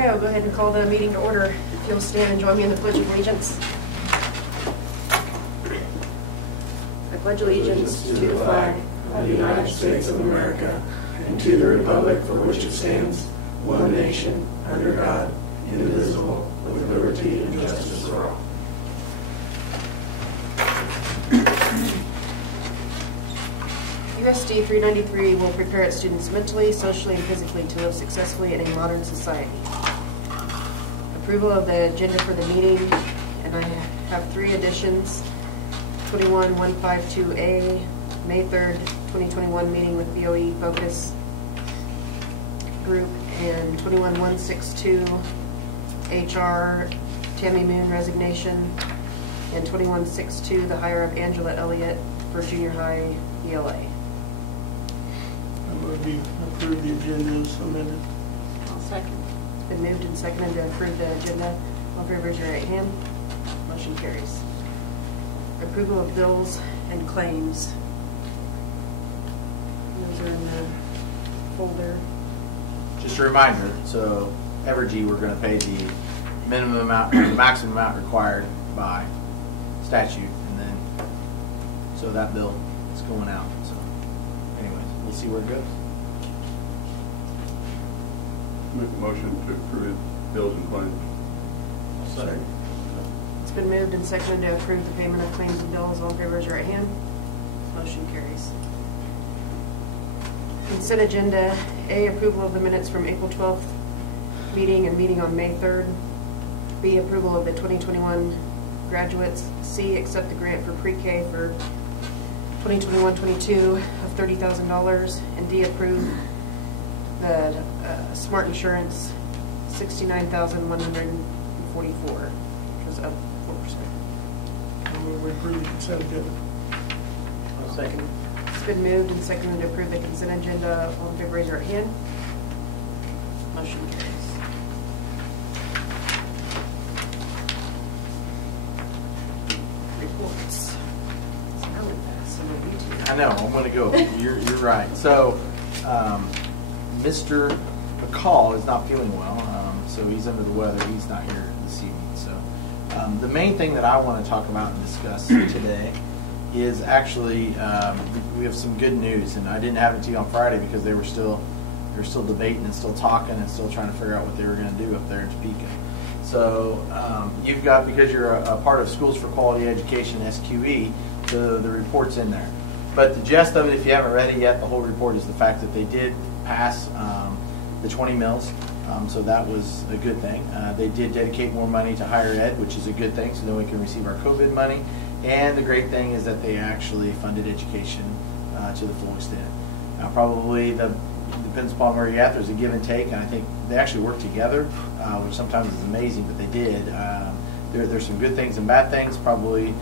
Okay, I'll go ahead and call the meeting to order. If you'll stand and join me in the Pledge of Allegiance. I pledge allegiance to the flag of the United States of America and to the republic for which it stands, one nation, under God, indivisible, with liberty and justice for all. USD 393 will prepare its students mentally, socially, and physically to live successfully in a modern society. Approval of the agenda for the meeting, and I have 3 additions. 21152A, May 3rd, 2021 meeting with BOE Focus Group, and 21162 HR Tammy Moon resignation, and 21162 the hire of Angela Elliott for junior high ELA. I move we approve the agenda as amended. I'll second. It's been moved and seconded to approve the agenda. All in favor, raise your right hand. Motion carries. Approval of bills and claims. Those are in the folder. Just a reminder, so Evergy, we're going to pay the minimum amount, the maximum amount required by statute, and then so that bill is going out. So, anyways, we'll see where it goes. Make a motion to approve bills and claims. Second. It's been moved and seconded to approve the payment of claims and bills. All in favor, raise your right hand. Motion carries. Consent agenda. A, approval of the minutes from April 12th meeting and meeting on May 3rd. B, approval of the 2021 graduates. C, accept the grant for pre-K for 2021-22 of $30,000. And D, approve the smart insurance $69,144, which was up 4%. I move we approve the consent agenda. I'll second. It's been moved and seconded to approve the consent agenda. All in favor, raise your right hand. Motion carries. Reports. That went fast. So you two. I know, I'm going to go. You're right. So, Mr. McCall is not feeling well, so he's under the weather. He's not here this evening. So, the main thing that I want to talk about and discuss today is actually we have some good news, and I didn't have it to you on Friday because they were still debating and still talking and still trying to figure out what they were going to do up there in Topeka. So you've got, because you're a part of Schools for Quality Education SQE, the report's in there. But the gist of it, if you haven't read it yet, the whole report is the fact that they did pass the 20 mills. So that was a good thing. They did dedicate more money to higher ed, which is a good thing, so then we can receive our COVID money. And the great thing is that they actually funded education to the full extent. Now, probably depends upon where you're at. There's a give and take, and I think they actually work together, which sometimes is amazing, but they did. There's some good things and bad things. Probably,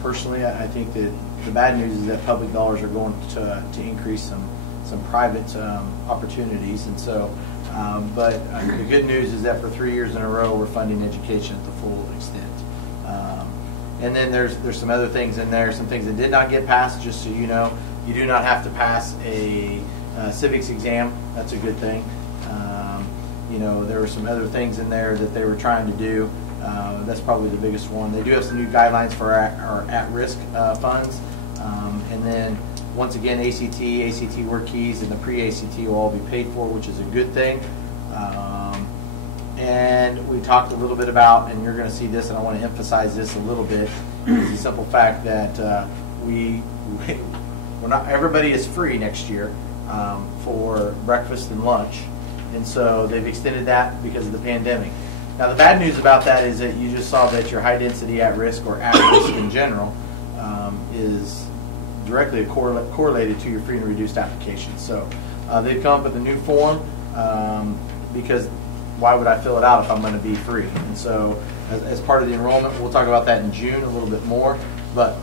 personally, I think that the bad news is that public dollars are going to increase some private opportunities, and so. But the good news is that for 3 years in a row, we're funding education at the full extent. And then there's some other things in there, some things that did not get passed. Just so you know, you do not have to pass a civics exam. That's a good thing. You know, there were some other things in there that they were trying to do. That's probably the biggest one. They do have some new guidelines for our at-risk funds. And then, once again, ACT work keys, and the pre-ACT will all be paid for, which is a good thing. And we talked a little bit about, and you're going to see this, and I want to emphasize this a little bit, is the simple fact that we're not, everybody is free next year for breakfast and lunch, and so they've extended that because of the pandemic. Now, the bad news about that is that you just saw that your high density at risk, or at risk in general, is directly correlated to your free and reduced application. So they've come up with a new form because why would I fill it out if I'm going to be free? And so as part of the enrollment, we'll talk about that in June a little bit more, but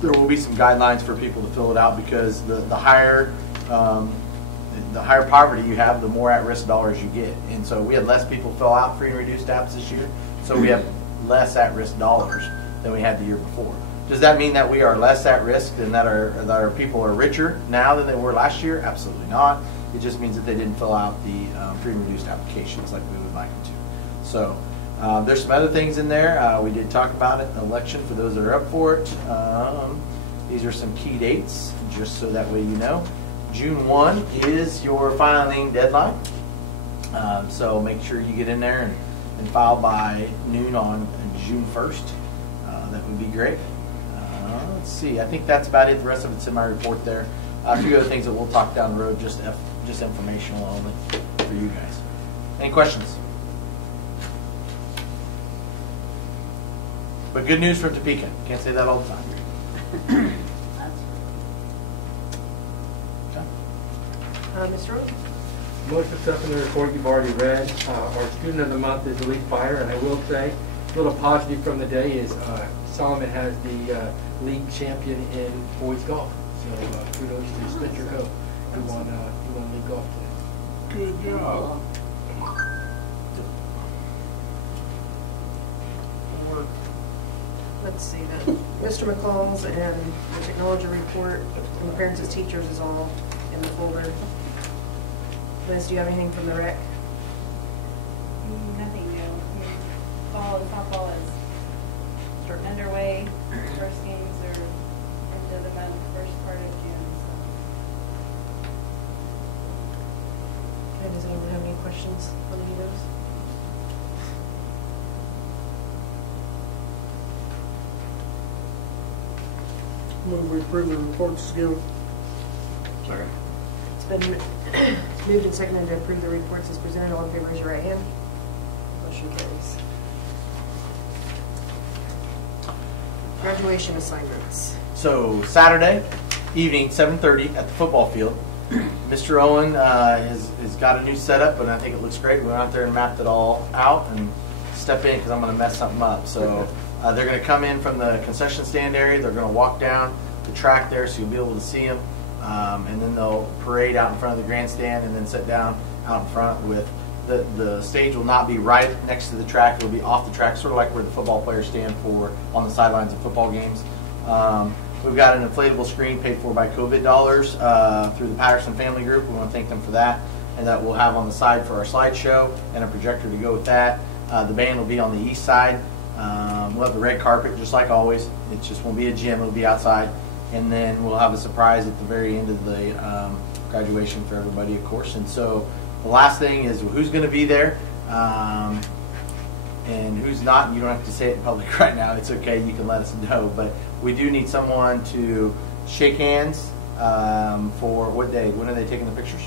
there will be some guidelines for people to fill it out, because the higher poverty you have, the more at-risk dollars you get. And so we had less people fill out free and reduced apps this year, so we have less at-risk dollars than we had the year before. Does that mean that we are less at risk and that our people are richer now than they were last year? Absolutely not. It just means that they didn't fill out the free and reduced applications like we would like them to. So there's some other things in there. We did talk about it, election for those that are up for it. These are some key dates, just so that way you know. June 1 is your filing deadline. So make sure you get in there and file by noon on June 1st. That would be great. Let's see, I think that's about it. The rest of it's in my report there. A few other things that we'll talk down the road, just informational only for you guys. Any questions? But good news from Topeka. Can't say that all the time. Okay. Mr. Rose? Most of the stuff in the report you've already read. Our student of the month is Elite Fire, and I will say, a little positive from the day is Solomon has the league champion in boys golf. So kudos to Spencer Coe, who won league golf today. Good job. Let's see then. Mr. McCall's and the technology report from the parents and teachers is all in the folder. Liz, do you have anything from the rec? Nothing new. Softball is underway. First games are into the month, first part of June. Okay, does anyone have any questions on any of those? Move we approve the reports as given. Sorry. It's been moved and seconded to approve the reports as presented. All in favor, raise your right hand. Motion carries. Graduation assignments. So Saturday evening, 7:30 at the football field. Mr. Owen has got a new setup, and I think it looks great. We went out there and mapped it all out and step in because I'm going to mess something up. So they're going to come in from the concession stand area. They're going to walk down the track there, so you'll be able to see them. And then they'll parade out in front of the grandstand and then sit down out in front with the stage will not be right next to the track. It'll be off the track, sort of like where the football players stand for on the sidelines of football games. We've got an inflatable screen paid for by COVID dollars through the Patterson Family Group. We want to thank them for that. And that we'll have on the side for our slideshow and a projector to go with that. The band will be on the east side. We'll have the red carpet just like always. It just won't be a gym. It'll be outside. And then we'll have a surprise at the very end of the graduation for everybody, of course. And so the last thing is who's going to be there and who's not. You don't have to say it in public right now. It's okay. You can let us know. But we do need someone to shake hands for what day? When are they taking the pictures?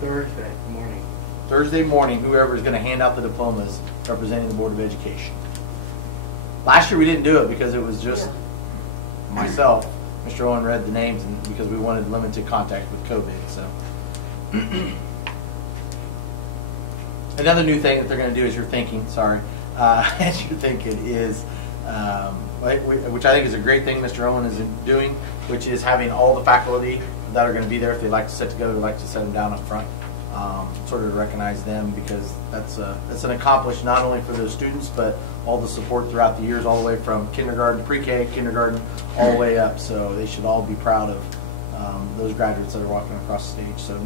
Thursday morning. Thursday morning, whoever is going to hand out the diplomas representing the Board of Education. Last year we didn't do it because it was just myself. Mr. Owen read the names and because we wanted limited contact with COVID. So another new thing that they're going to do as you're thinking, as you're thinking is, which I think is a great thing Mr. Owen is doing, which is having all the faculty that are going to be there, if they like to sit together, they like to set them down up front. Sort of to recognize them because that's an accomplishment not only for those students but all the support throughout the years, all the way from kindergarten to pre-K, kindergarten, all the way up. So they should all be proud of those graduates that are walking across the stage. So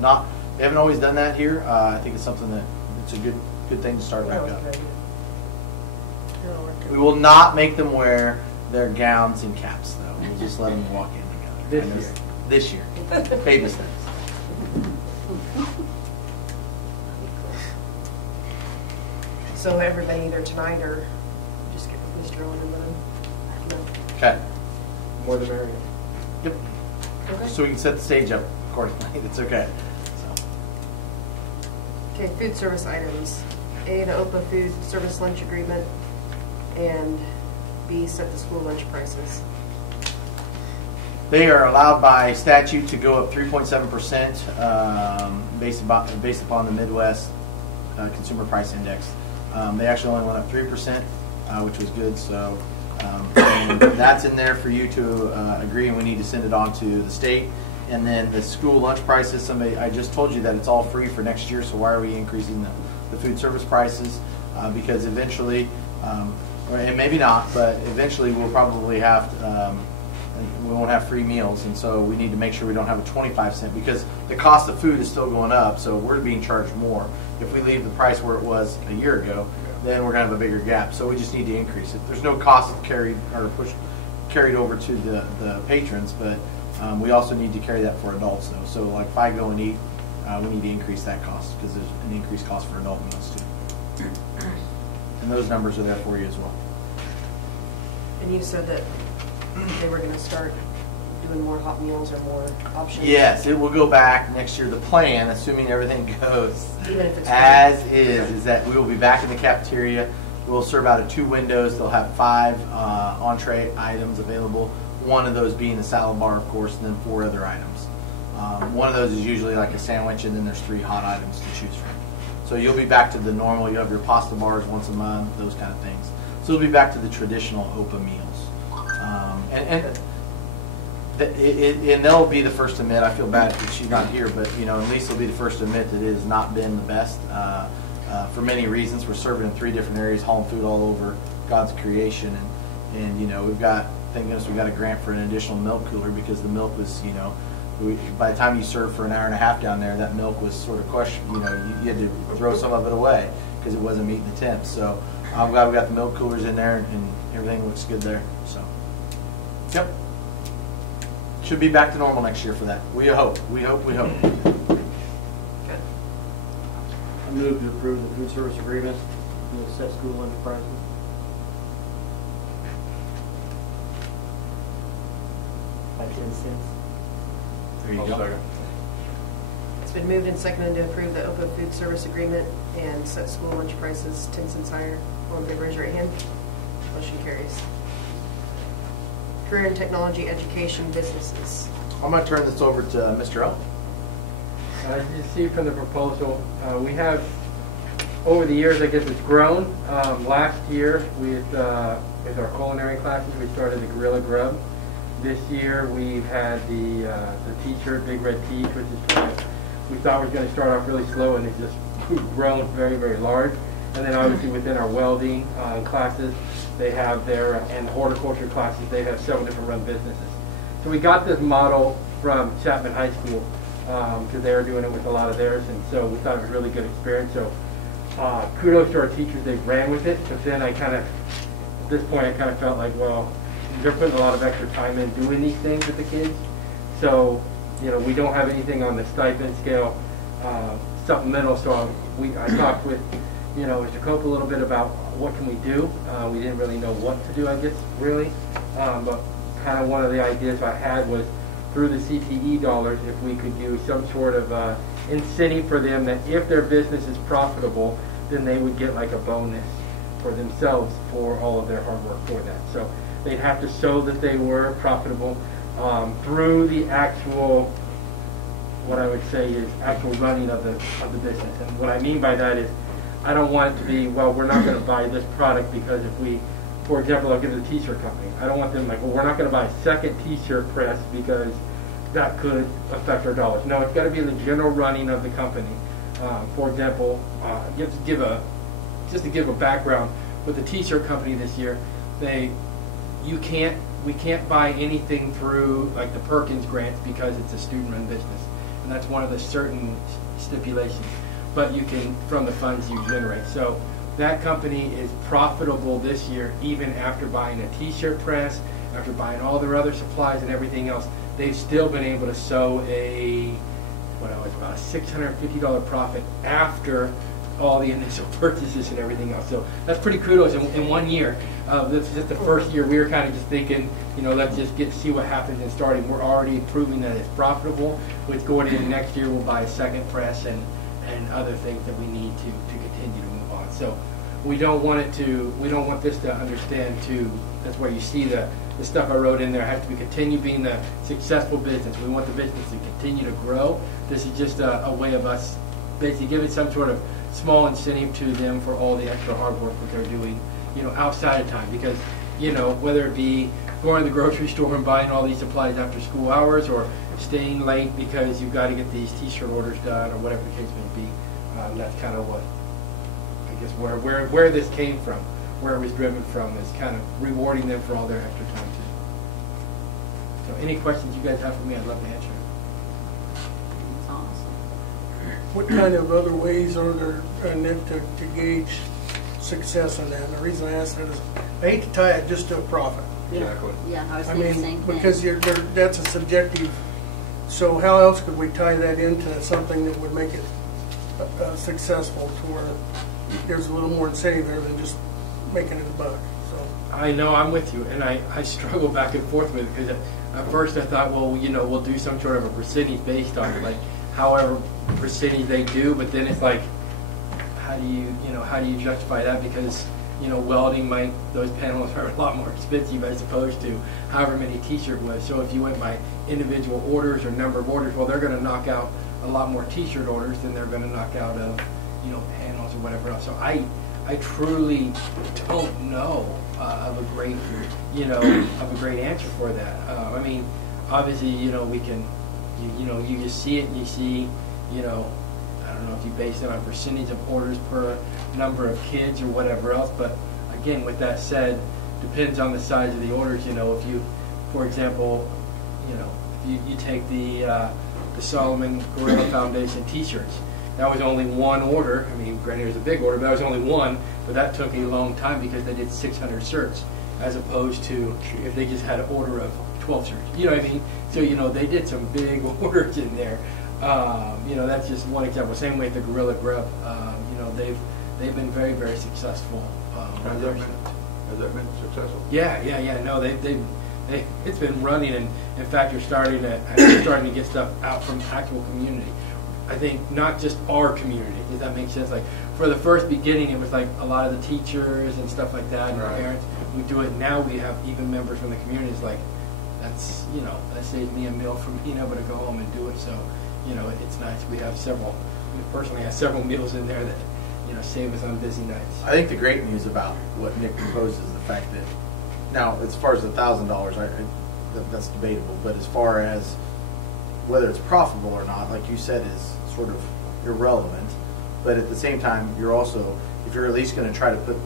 they haven't always done that here. I think it's something that it's a good thing to start back up. We will not make them wear their gowns and caps though. We'll just let them walk in together. This year. Baby steps. So everybody either tonight or just get with Mr. Owen and let him know. Okay. More the merrier. Yep. Okay. So we can set the stage up accordingly. It's okay. So. Okay, food service items. A, the OPA food service lunch agreement, and B, set the school lunch prices. They are allowed by statute to go up 3.7% based upon the Midwest Consumer Price Index. They actually only went up 3%, which was good. So and that's in there for you to agree, and we need to send it on to the state. And then the school lunch prices, I just told you that it's all free for next year, so why are we increasing the food service prices? Because eventually, and maybe not, but eventually we'll probably have we won't have free meals, and so we need to make sure we don't have a 25 cent, because the cost of food is still going up, so we're being charged more. If we leave the price where it was a year ago, then we're going to have a bigger gap, so we just need to increase it. There's no cost carried over to the patrons, but we also need to carry that for adults, though. So like if I go and eat, we need to increase that cost, because there's an increased cost for adult meals too. And those numbers are there for you as well. And you said that they were going to start doing more hot meals or more options? Yes, it will go back next year. The plan, assuming everything goes Even if it's as is that we will be back in the cafeteria. We'll serve out of 2 windows. They'll have 5 entree items available. One of those being the salad bar, of course, and then 4 other items. One of those is usually like a sandwich, and then there's 3 hot items to choose from. So you'll be back to the normal. You have your pasta bars once a month, those kind of things. So you'll be back to the traditional OPA meals. And they'll be the first to admit, I feel bad that she's not here, but and Lisa will be the first to admit that it has not been the best for many reasons. We're serving in 3 different areas, hauling food all over God's creation, and we've got, thank goodness, we got a grant for an additional milk cooler, because the milk was, by the time you served for an hour and a half down there, that milk was sort of questionable. You had to throw some of it away because it wasn't meeting the temps. So I'm glad we got the milk coolers in there, and everything looks good there. So, yep. Should be back to normal next year for that. We hope. We hope. We hope. Good. I move to approve the food service agreement with Set School Enterprises. By 10 cents. There you I'll go. second. It's been moved and seconded to approve the OPA food service agreement and set school lunch prices 10 cents higher. All in favor, raise your right hand. Motion carries. Career and technology education businesses. I'm going to turn this over to Mr. O. As you see from the proposal, we have, over the years, I guess it's grown. Last year, with our culinary classes, we started the Gorilla Grub. This year, we've had the T-shirt, Big Red Tees, which is we thought was going to start off really slow, and it's just grown very, very large. And then obviously within our welding classes, they have and horticulture classes, they have several different run businesses. So we got this model from Chapman High School, because they were doing it with a lot of theirs, and so we thought it was a really good experience. So kudos to our teachers, they ran with it, but then at this point I kind of felt like, well, they're putting a lot of extra time in doing these things with the kids. So, we don't have anything on the stipend scale supplemental, so I talked with, Mr. Cope a little bit about what can we do. We didn't really know what to do, I guess, really. But kind of one of the ideas I had was through the CTE dollars, if we could do some sort of incentive for them that if their business is profitable, then they would get like a bonus for themselves for all of their hard work for that. So they'd have to show that they were profitable through the actual, what I would say is actual running of the business. And what I mean by that is, I don't want it to be, well, we're not going to buy this product because if we, for example, I'll give the T-shirt company. I don't want them like, well, we're not going to buy a second T-shirt press because that could affect our dollars. No, it's got to be the general running of the company. For example, just to give a background, with the T-shirt company this year, we can't buy anything through like the Perkins grants because it's a student-run business, and that's one of the certain stipulations. But you can, from the funds you generate. So that company is profitable this year, even after buying a T-shirt press, after buying all their other supplies and everything else. They've still been able to sow about a $650 profit after all the initial purchases and everything else. So that's pretty kudos in 1 year. This is just the first year. We were kind of just thinking, let's just see what happens in starting. We're already proving that it's profitable. With going into next year, we'll buy a second press and other things that we need to continue to move on. So we don't want this to understand to, that's why you see the stuff I wrote in there has to be continue being the successful business. We want the business to continue to grow. This is just a way of us basically giving some sort of small incentive to them for all the extra hard work that they're doing, outside of time. Because, whether it be going to the grocery store and buying all these supplies after school hours, or staying late because you've got to get these T-shirt orders done, or whatever the case may be, that's kind of what, I guess, where this came from, where it was driven from, is kind of rewarding them for all their extra time too. So any questions you guys have for me, I'd love to answer. That's awesome. What kind of other ways are there, Nick, to gauge success on that? And the reason I ask that is, I hate to tie it just to a profit. Exactly. Yeah, I was I thinking the mean, same thing. because that's a subjective, so how else could we tie that into something that would make it successful to where there's a little more incentive there than just making it a buck? So I know, I'm with you, and I struggle back and forth with it, because at first I thought, well, you know, we'll do some sort of a percentage based on it, like however percentage they do, but then it's like, how do you justify that? Because, you know, welding those panels are a lot more expensive as opposed to however many t-shirt was. So if you went by individual orders or number of orders, well, they're going to knock out a lot more t-shirt orders than they're going to knock out of, you know, panels or whatever else. So I truly don't know of a great, answer for that. I mean, obviously, you know, we can, you just see it and you see, you know, I don't know if you base it on percentage of orders per number of kids or whatever else, but again, with that said, depends on the size of the orders. You know, if you, for example, you know, if you take the Solomon Gorilla Foundation t-shirts, that was only one order. I mean, granted it was a big order, but that was only one, but that took a long time because they did 600 shirts as opposed to if they just had an order of 12 shirts. You know what I mean? So, you know, they did some big orders in there. You know, that's just one example. Same way with the Gorilla Grub. You know, they've been very, very successful. Has that been successful? Yeah. No, it's been running, and in fact, you're starting to get stuff out from actual community. I think not just our community. Does that make sense? Like for the first beginning, it was like a lot of the teachers and stuff like that, and Right. parents would do it. Now we have even members from the community. It's like that saves me a meal from being able to go home and do it. So, you know, it's nice. We personally have several meals in there that, you know, save us on busy nights. I think the great news about what Nick proposed is the fact that, now, as far as the $1,000, that's debatable, but as far as whether it's profitable or not, like you said, is sort of irrelevant. But at the same time, you're also, if you're at least going to try to put,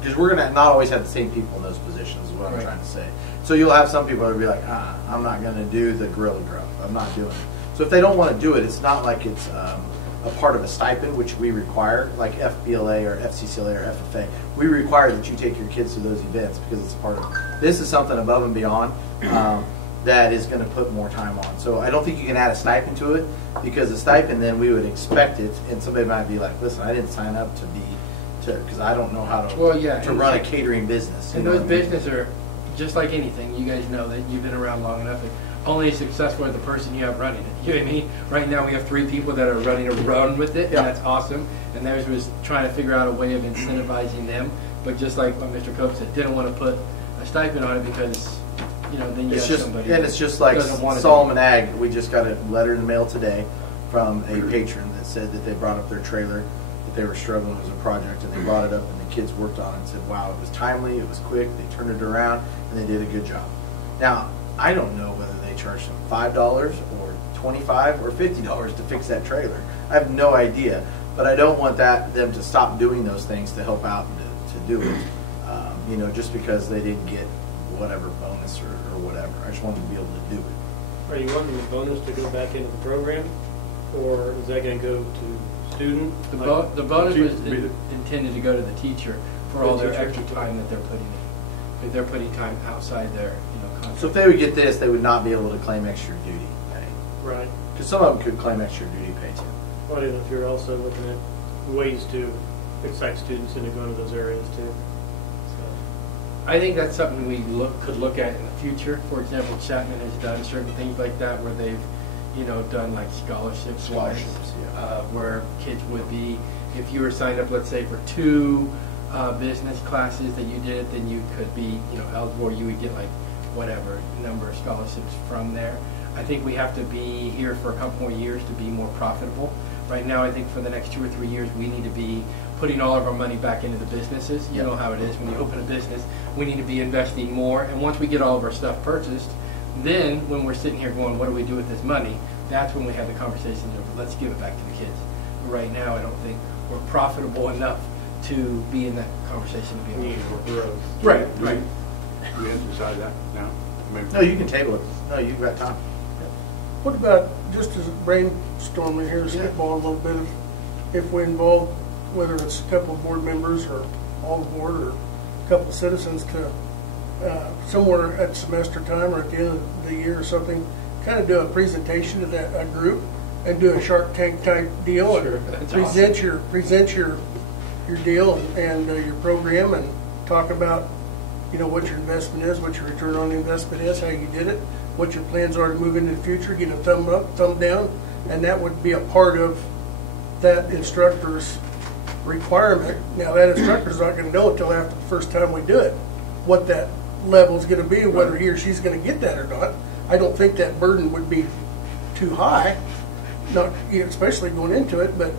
because we're going to not always have the same people in those positions, is what I'm Right. trying to say. So you'll have some people that will be like, I'm not going to do the Gorilla Grub. I'm not doing it. So if they don't want to do it, it's not like it's a part of a stipend, which we require, like FBLA or FCCLA or FFA. We require that you take your kids to those events because it's a part of it. This is something above and beyond that is going to put more time on. So I don't think you can add a stipend to it, because a stipend, then we would expect it, and somebody might be like, listen, I didn't sign up because I don't know how to run a catering business. And those businesses are just like anything. You guys know that you've been around long enough. Only as successful as the person you have running it. You know what I mean? Right now we have 3 people that are running a run with it, and that's awesome. And theirs was trying to figure out a way of incentivizing them. But just like what Mr. Cope said, didn't want to put a stipend on it because, you know, then you have somebody. And it's just like doesn't want to Solomon Ag. We just got a letter in the mail today from a patron that said that they brought up their trailer, that they were struggling with a project, and they brought it up, and the kids worked on it and said, wow, it was timely, it was quick, they turned it around, and they did a good job. Now, I don't know whether they charge them $5 or $25 or $50 to fix that trailer. I have no idea, but I don't want them to stop doing those things to help out and to do it. You know, just because they didn't get whatever bonus or whatever. I just want them to be able to do it. Are you wanting the bonus to go back into the program, or is that going to go to student? The bonus was Be the- intended to go to the teacher for all their extra time that they're putting in. Because they're putting time outside their, contract. So if they would get this, they would not be able to claim extra duty pay. Right. Because some of them could claim extra duty pay too. Well, I didn't know if you're also looking at ways to excite students into going to those areas too. I think that's something we could look at in the future. For example, Chapman has done certain things like that where they've, done like scholarships, where kids would be, if you were signed up, let's say for 2 business classes that you did, then you could be, eligible. You would get like whatever number of scholarships from there. I think we have to be here for a couple more years to be more profitable. Right now, I think for the next 2 or 3 years, we need to be putting all of our money back into the businesses. You know how it is when you open a business. We need to be investing more. And once we get all of our stuff purchased, then when we're sitting here going, what do we do with this money? That's when we have the conversation of, let's give it back to the kids. But right now, I don't think we're profitable enough to be in that conversation. To be Need for growth. Right. Do we emphasize that now? No, you can table it. No, you've got time. What about, just as a brainstorming here, spitball a little bit, if we involve, whether it's a couple of board members or all the board or a couple of citizens to, somewhere at semester time or at the end of the year or something, kind of do a presentation to that a group and do a Shark Tank type deal Sure, and that's present your deal and your program and talk about, you know, what your investment is, what your return on the investment is, how you did it, what your plans are to move into the future, get a thumb up, thumb down, and that would be a part of that instructor's requirement. Now, that instructor's not going to know until after the first time we do it what that level is going to be, whether he or she's going to get that or not. I don't think that burden would be too high, not especially going into it, but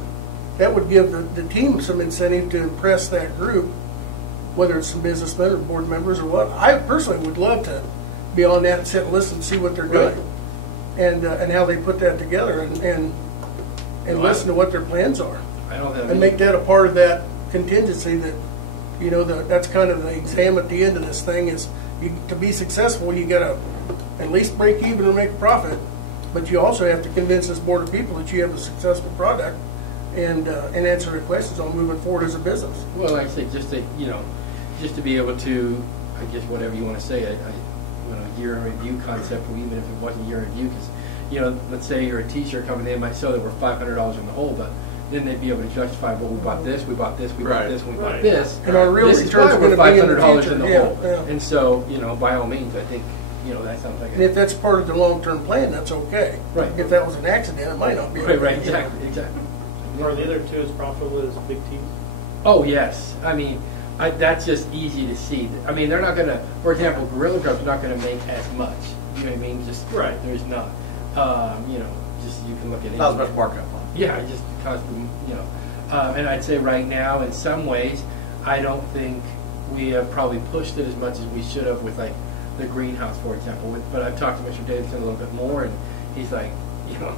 that would give the team some incentive to impress that group, whether it's some businessmen or board members or what. I personally would love to be on that and sit and listen and see what they're doing and how they put that together and listen to what their plans are. I don't have And make that a part of that contingency that, you know, that's kind of the exam at the end of this thing is to be successful, you got to at least break even or make a profit, but you also have to convince this board of people that you have a successful product and answer their questions on moving forward as a business. Well, like I say, just to, you know, just to be able to, I guess whatever you want to say, you know, year in review concept, or even if it wasn't year in review, because, you know, let's say you're a teacher coming in, might show that we're $500 in the hole, but then they'd be able to justify, well, we bought this, we bought this, we bought this, we bought this. And our real This is return's why we're going to be in the $500 future. in the Yeah, hole. yeah. And so, you know, by all means, I think, you know, that sounds like And if that's part of the long-term plan, that's okay. Right. If that was an accident, it might not be. Right, okay. exactly. Are the other two as profitable as big teams? Oh, yes. I mean, that's just easy to see. I mean, they're not going to, for example, Gorilla Grub's not going to make as much. You know what I mean? Just, Right. There's not. You know, just you can look at it. Not as much markup on it. Yeah, just because, you know. And I'd say right now, in some ways, I don't think we have probably pushed it as much as we should have with, like, the greenhouse, for example. But I've talked to Mr. Davidson a little bit more, and he's like, you know,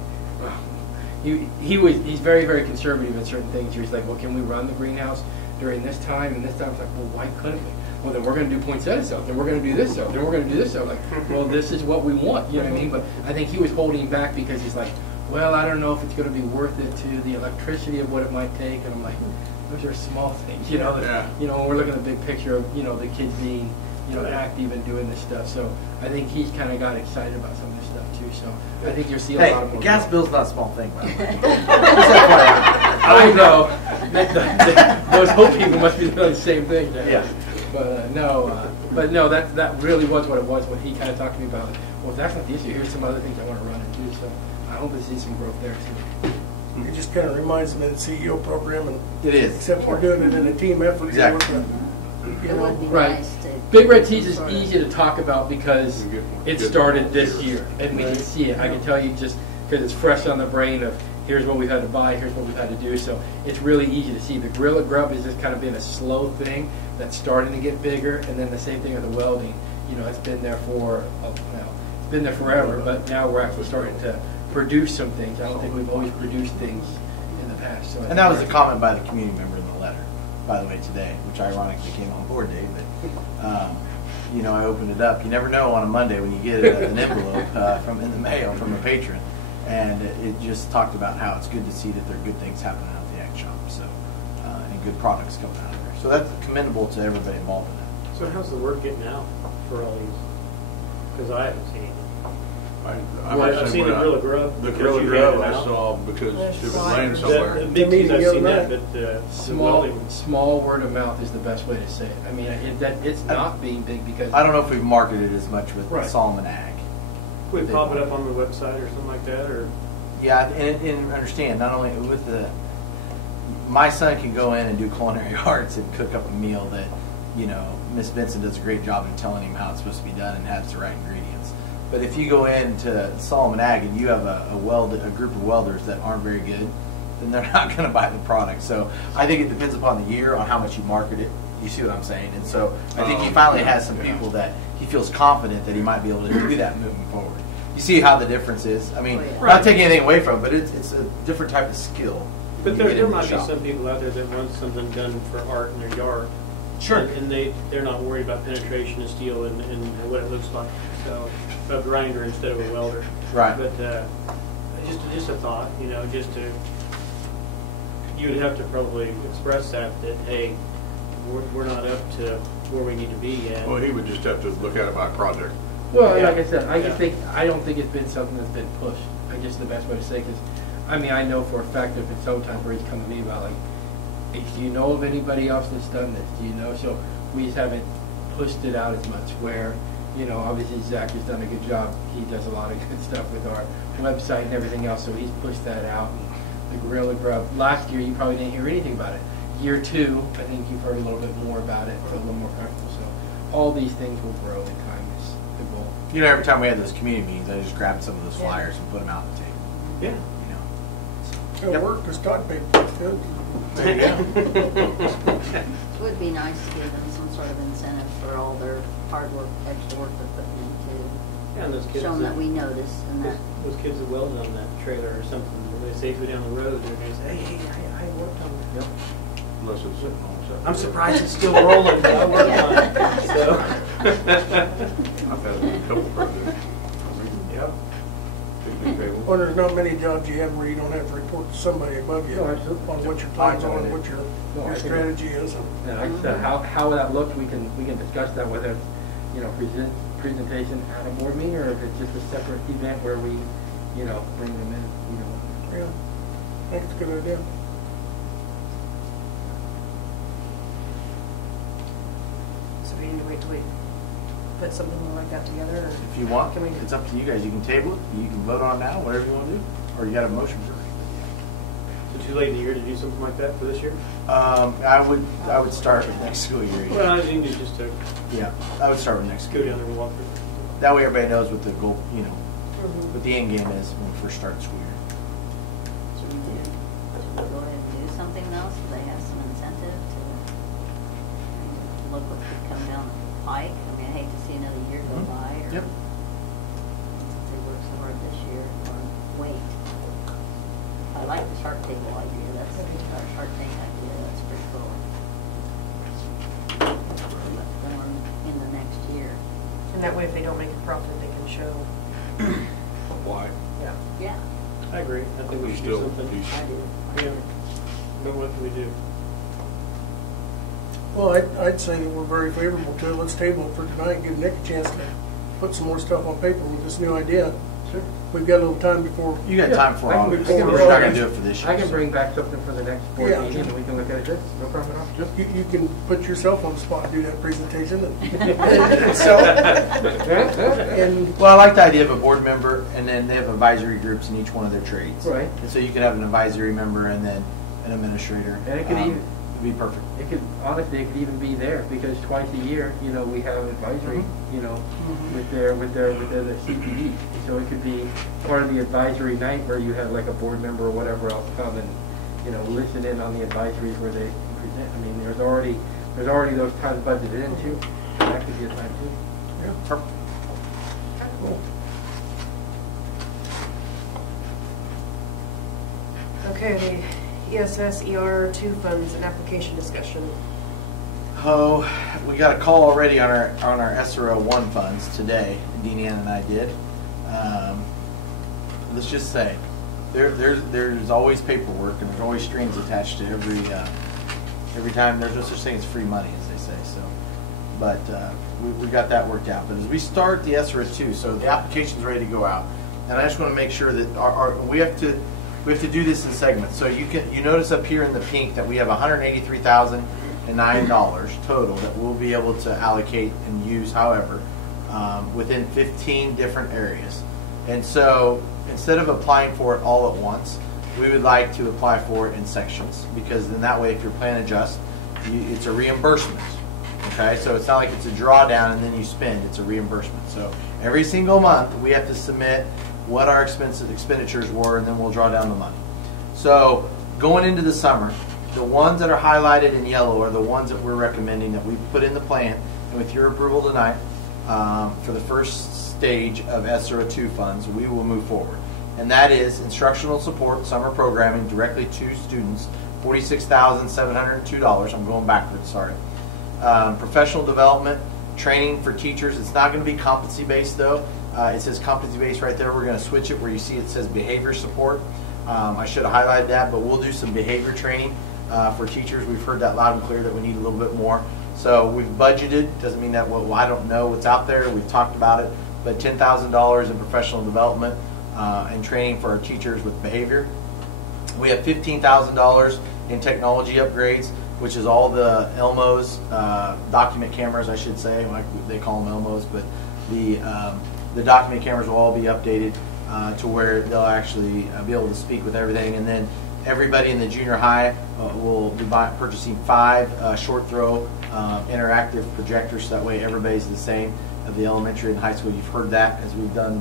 he's very, very conservative in certain things. He's like, well, can we run the greenhouse during this time? And this time, it's like, well, why couldn't we? Well, then we're going to do poinsettia stuff. Then we're going to do this stuff. Then we're going to do this stuff. Like, well, this is what we want. You know what I mean? But I think he was holding back because he's like, well, I don't know if it's going to be worth it to the electricity of what it might take. And I'm like, those are small things, you know. That, you know, we're looking at the big picture of, you know, the kids being, you know, active and doing this stuff. So I think he's kind of got excited about some of this stuff too. So I think you'll see a lot of more. Gas bill's not a small thing, by the way. I know. Those whole people must be doing the same thing. Now. Yeah. But no, that really was what it was when he kind of talked to me about it. Well, if that's not the issue, here's some other things I want to run into. So I hope to see some growth there too. It just kind of reminds me of the CEO program, and It is. except we're doing it in a team effort. Exactly. You know, Right. Big Red Teas is easy to talk about because it started this year, and we can see it. I can tell you just because it's fresh on the brain of here's what we've had to buy, here's what we've had to do. So it's really easy to see. The Gorilla Grub has just kind of been a slow thing that's starting to get bigger, and then the same thing with the welding. You know, it's been there for it's been there forever, but now we're actually starting to produce some things. I don't think we've always produced things in the past. So And that was a comment by the community member in the letter, by the way, today, which ironically came on board, Dave. But you know, I opened it up. You never know on a Monday when you get an envelope from in the mail from a patron, and it just talked about how it's good to see that there are good things happening out at the ag shop, so and good products coming out of there. So that's commendable to everybody involved in that. So how's the word getting out for all these? Because I haven't seen it. I've seen the Gorilla Grub. The because Gorilla you Grub handed I out. saw because it was laying The somewhere. big teams, I've seen that, Right. but small word of mouth is the best way to say it. I mean, it's not being big because I don't know if we've marketed as much with Right. Solomon Ag. we pop it up on the website or something like that, or Yeah, and understand, not only with my son can go in and do culinary arts and cook up a meal that, you know, Miss Benson does a great job of telling him how it's supposed to be done and has the right ingredients. But if you go into Solomon Ag and you have a group of welders that aren't very good, then they're not going to buy the product. So I think it depends upon the year on how much you market it. You see what I'm saying? And so I think he finally has some people that he feels confident that he might be able to do that moving forward. You see how the difference is? I mean, not taking anything away from it, but it's a different type of skill. but when you get there into the might be shop. some people out there that want something done for art in their yard. Sure. And they're not worried about penetration of steel and what it looks like. So a grinder instead of a welder. Right. But just a thought, you know, you would have to probably express that hey, we're not up to where we need to be yet. Well, he would just have to look at it by project. Well, Yeah. like I said, I just Yeah. think, I don't think it's been something that's been pushed. I guess the best way to say, because, I mean, I know for a fact there's been sometimes where he's come to me about like, hey, do you know of anybody else that's done this? Do you know? So we just haven't pushed it out as much where, you know, obviously Zach has done a good job. He does a lot of good stuff with our website and everything else, so he's pushed that out. And the Gorilla Grub, last year you probably didn't hear anything about it. Year 2, I think you've heard a little bit more about it, feel a little more comfortable. So all these things will grow in time is the goal. You know, every time we had those community meetings, I just grabbed some of those flyers and put them out on the table. Yeah. You know. It'll work, because Todd paid pretty good. There you go. It would be nice to give them some sort of incentive for all their hard work, extra work they're putting into, Yeah, and those kids show them that we notice and that. those kids that welded on that trailer or something, when they safely down the road, they're going to say, hey, I worked on that. Yep. Unless it's sitting on the I'm surprised it's still rolling, but I worked on it. So. I've had a couple projects. Yep. Picnic table. Well, there's not many jobs you have where you don't have to report to somebody above you No, absolutely. on what your plans are and what No, your I think- strategy is. And And like I said, how that looks, we can discuss that, whether it's, you know, presentation at a board meeting or if it's just a separate event where we, you know, bring them in, you know. yeah, I think it's a good idea. So we need to wait till we put something like that together, or? If you want, Can we- it's up to you guys. You can table it, you can vote on it now, whatever you want to do, or you got a motion for it. So too late in the year to do something like that for this year? I would start with next school year. Well, I think it's just to Yeah, I would start with next school go year. down there and walk through. That way everybody knows what the goal, you know, Mhm. what the end game is when we first start the school year. Should we go ahead and do something though, so they have some incentive to look what could come down the pike? I mean, I hate to see another year go Mhm. by, or Yep. since they work so hard this year, or wait. I like the shark table idea, that's our shark tank idea, that's pretty cool. But going in the next year, And that way, if they don't make a profit, they can show. Why? Yeah. yeah, I agree. I think we He's should do still, something. I do. Yeah. But what do we do? Well, I'd say that we're very favorable to it. Let's table it for tonight, give Nick a chance to put some more stuff on paper with this new idea. Sure. We've got a little time before. You got Yeah, time for I can- August. I can We're bring not back- going to do it for this year. I can so. bring back something for the next board Yeah. meeting and we can look at it, no problem at all. You can put yourself on the spot and do that presentation. And so, and Well, I like the idea of a board member, and then they have advisory groups in each one of their trades. Right. And so you could have an advisory member and then an administrator. And it could even- It'd be perfect. It could, honestly, it could even be there, because twice a year, you know, we have advisory, you know, with their CPD. So it could be part of the advisory night where you have like a board member or whatever else come and, you know, listen in on the advisories where they present. I mean, there's already those times budgeted in too. That could be a time too. yeah, Perfect. cool. Okay, the ESER2 Funds and application discussion. Oh, we got a call already on our ESER2 funds today. Deanne and I did. Let's just say there's always paperwork and there's always strings attached to every time. There's no such thing as free money, as they say. So, but we got that worked out. But as we start the ESER2, so the application's ready to go out, and I just want to make sure that we have to do this in segments. So you notice up here in the pink that we have $183,009 total that we'll be able to allocate and use, however, within 15 different areas. And so instead of applying for it all at once, we would like to apply for it in sections, because then that way, if your plan adjusts, it's a reimbursement. Okay, so it's not like it's a drawdown and then you spend, it's a reimbursement. So every single month we have to submit what our expenditures were, and then we'll draw down the money. So going into the summer, the ones that are highlighted in yellow are the ones that we're recommending that we put in the plan, and with your approval tonight, for the first stage of ESER2 funds, we will move forward. And that is instructional support, summer programming directly to students, $46,702. I'm going backwards, sorry. Professional development, training for teachers. It's not going to be competency-based, though. It says competency-based right there. We're going to switch it where you see it says behavior support. I should have highlighted that, but we'll do some behavior training for teachers. We've heard that loud and clear that we need a little bit more. So we've budgeted. Doesn't mean that, well, I don't know what's out there. We've talked about it. But $10,000 in professional development and training for our teachers with behavior. We have $15,000 in technology upgrades, which is all the Elmos, document cameras, I should say. Like they call them Elmos, but the document cameras will all be updated to where they'll actually be able to speak with everything. And then everybody in the junior high will be purchasing 5 short throw interactive projectors, so that way everybody's the same of the elementary and high school. You've heard that as we've done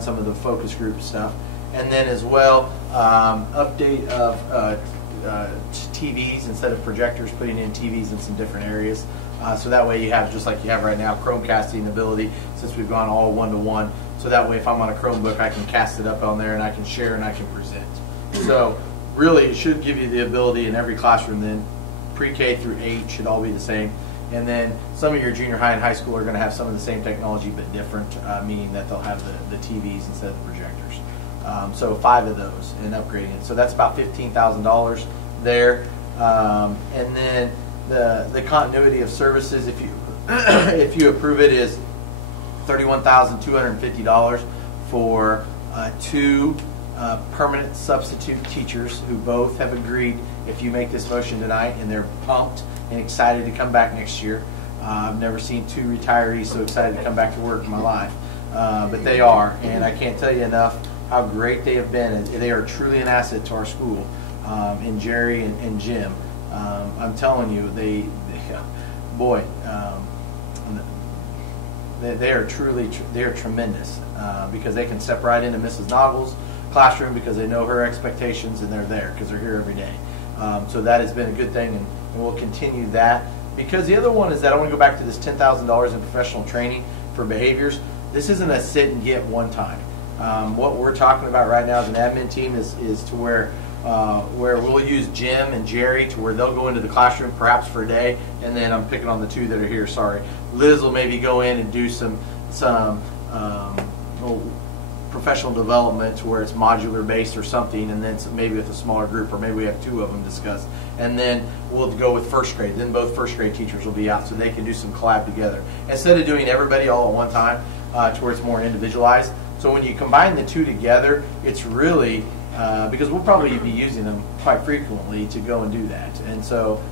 some of the focus group stuff. And then as well, update of TVs instead of projectors, putting in TVs in some different areas. So that way you have, just like you have right now, Chromecasting ability, since we've gone all one-to-one. So that way if I'm on a Chromebook, I can cast it up on there and I can share and I can present. So really it should give you the ability in every classroom then, pre-K through 8 should all be the same. And then some of your junior high and high school are going to have some of the same technology but different, meaning that they'll have the TVs instead of the projectors. So 5 of those and upgrading it. So that's about $15,000 there. And then the continuity of services, if you if you approve it, is $31,250 for 2 permanent substitute teachers who both have agreed, if you make this motion tonight, and they're pumped and excited to come back next year. I've never seen 2 retirees so excited to come back to work in my life, but they are, and I can't tell you enough how great they have been. They are truly an asset to our school, and Jerry and Jim. I'm telling you, they are truly, they are tremendous, because they can step right into Mrs. Noggles' classroom because they know her expectations and they're there because they're here every day. So that has been a good thing, and we'll continue that. Because the other one is that I want to go back to this $10,000 in professional training for behaviors. This isn't a sit and get one time. What we're talking about right now as an admin team is to where we'll use Jim and Jerry to where they'll go into the classroom perhaps for a day, and then I'm picking on the 2 that are here, sorry. Liz will maybe go in and do some professional development to where it's modular based or something, and then maybe with a smaller group, or maybe we have 2 of them discussed. And then we'll go with first grade. Then both first grade teachers will be out so they can do some collab together. Instead of doing everybody all at one time, to where it's more individualized. So when you combine the 2 together, it's really, because we'll probably be using them quite frequently to go and do that. And so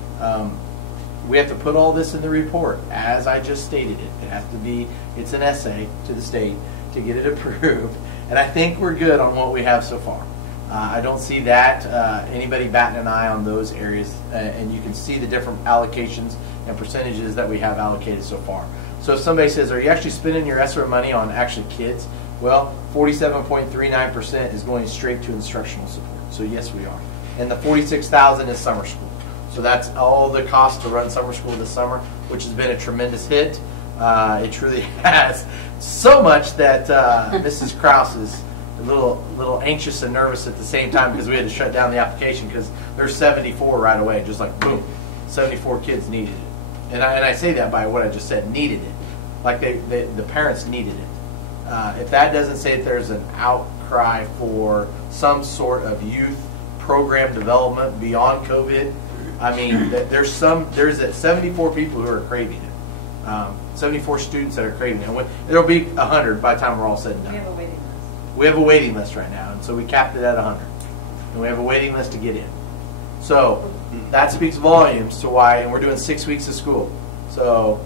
we have to put all this in the report, as I just stated it. It has to be, it's an essay to the state to get it approved. And I think we're good on what we have so far. I don't see that anybody batting an eye on those areas, and you can see the different allocations and percentages that we have allocated so far. So if somebody says, are you actually spending your ESER money on actually kids? Well, 47.39% is going straight to instructional support. So yes, we are. And the $46,000 is summer school. So that's all the cost to run summer school this summer, which has been a tremendous hit. It truly has. So much that Mrs. Krause is a little anxious and nervous at the same time because we had to shut down the application because there's 74 right away, just like boom, 74 kids needed it. And I say that by what I just said, needed it. Like the parents needed it. If that doesn't say that there's an outcry for some sort of youth program development beyond COVID, I mean, there's 74 people who are craving it. 74 students that are craving it. And there'll be 100 by the time we're all said and done. We have a waiting list. We have a waiting list right now, and so we capped it at 100. And we have a waiting list to get in. So that speaks volumes to why, and we're doing 6 weeks of school. So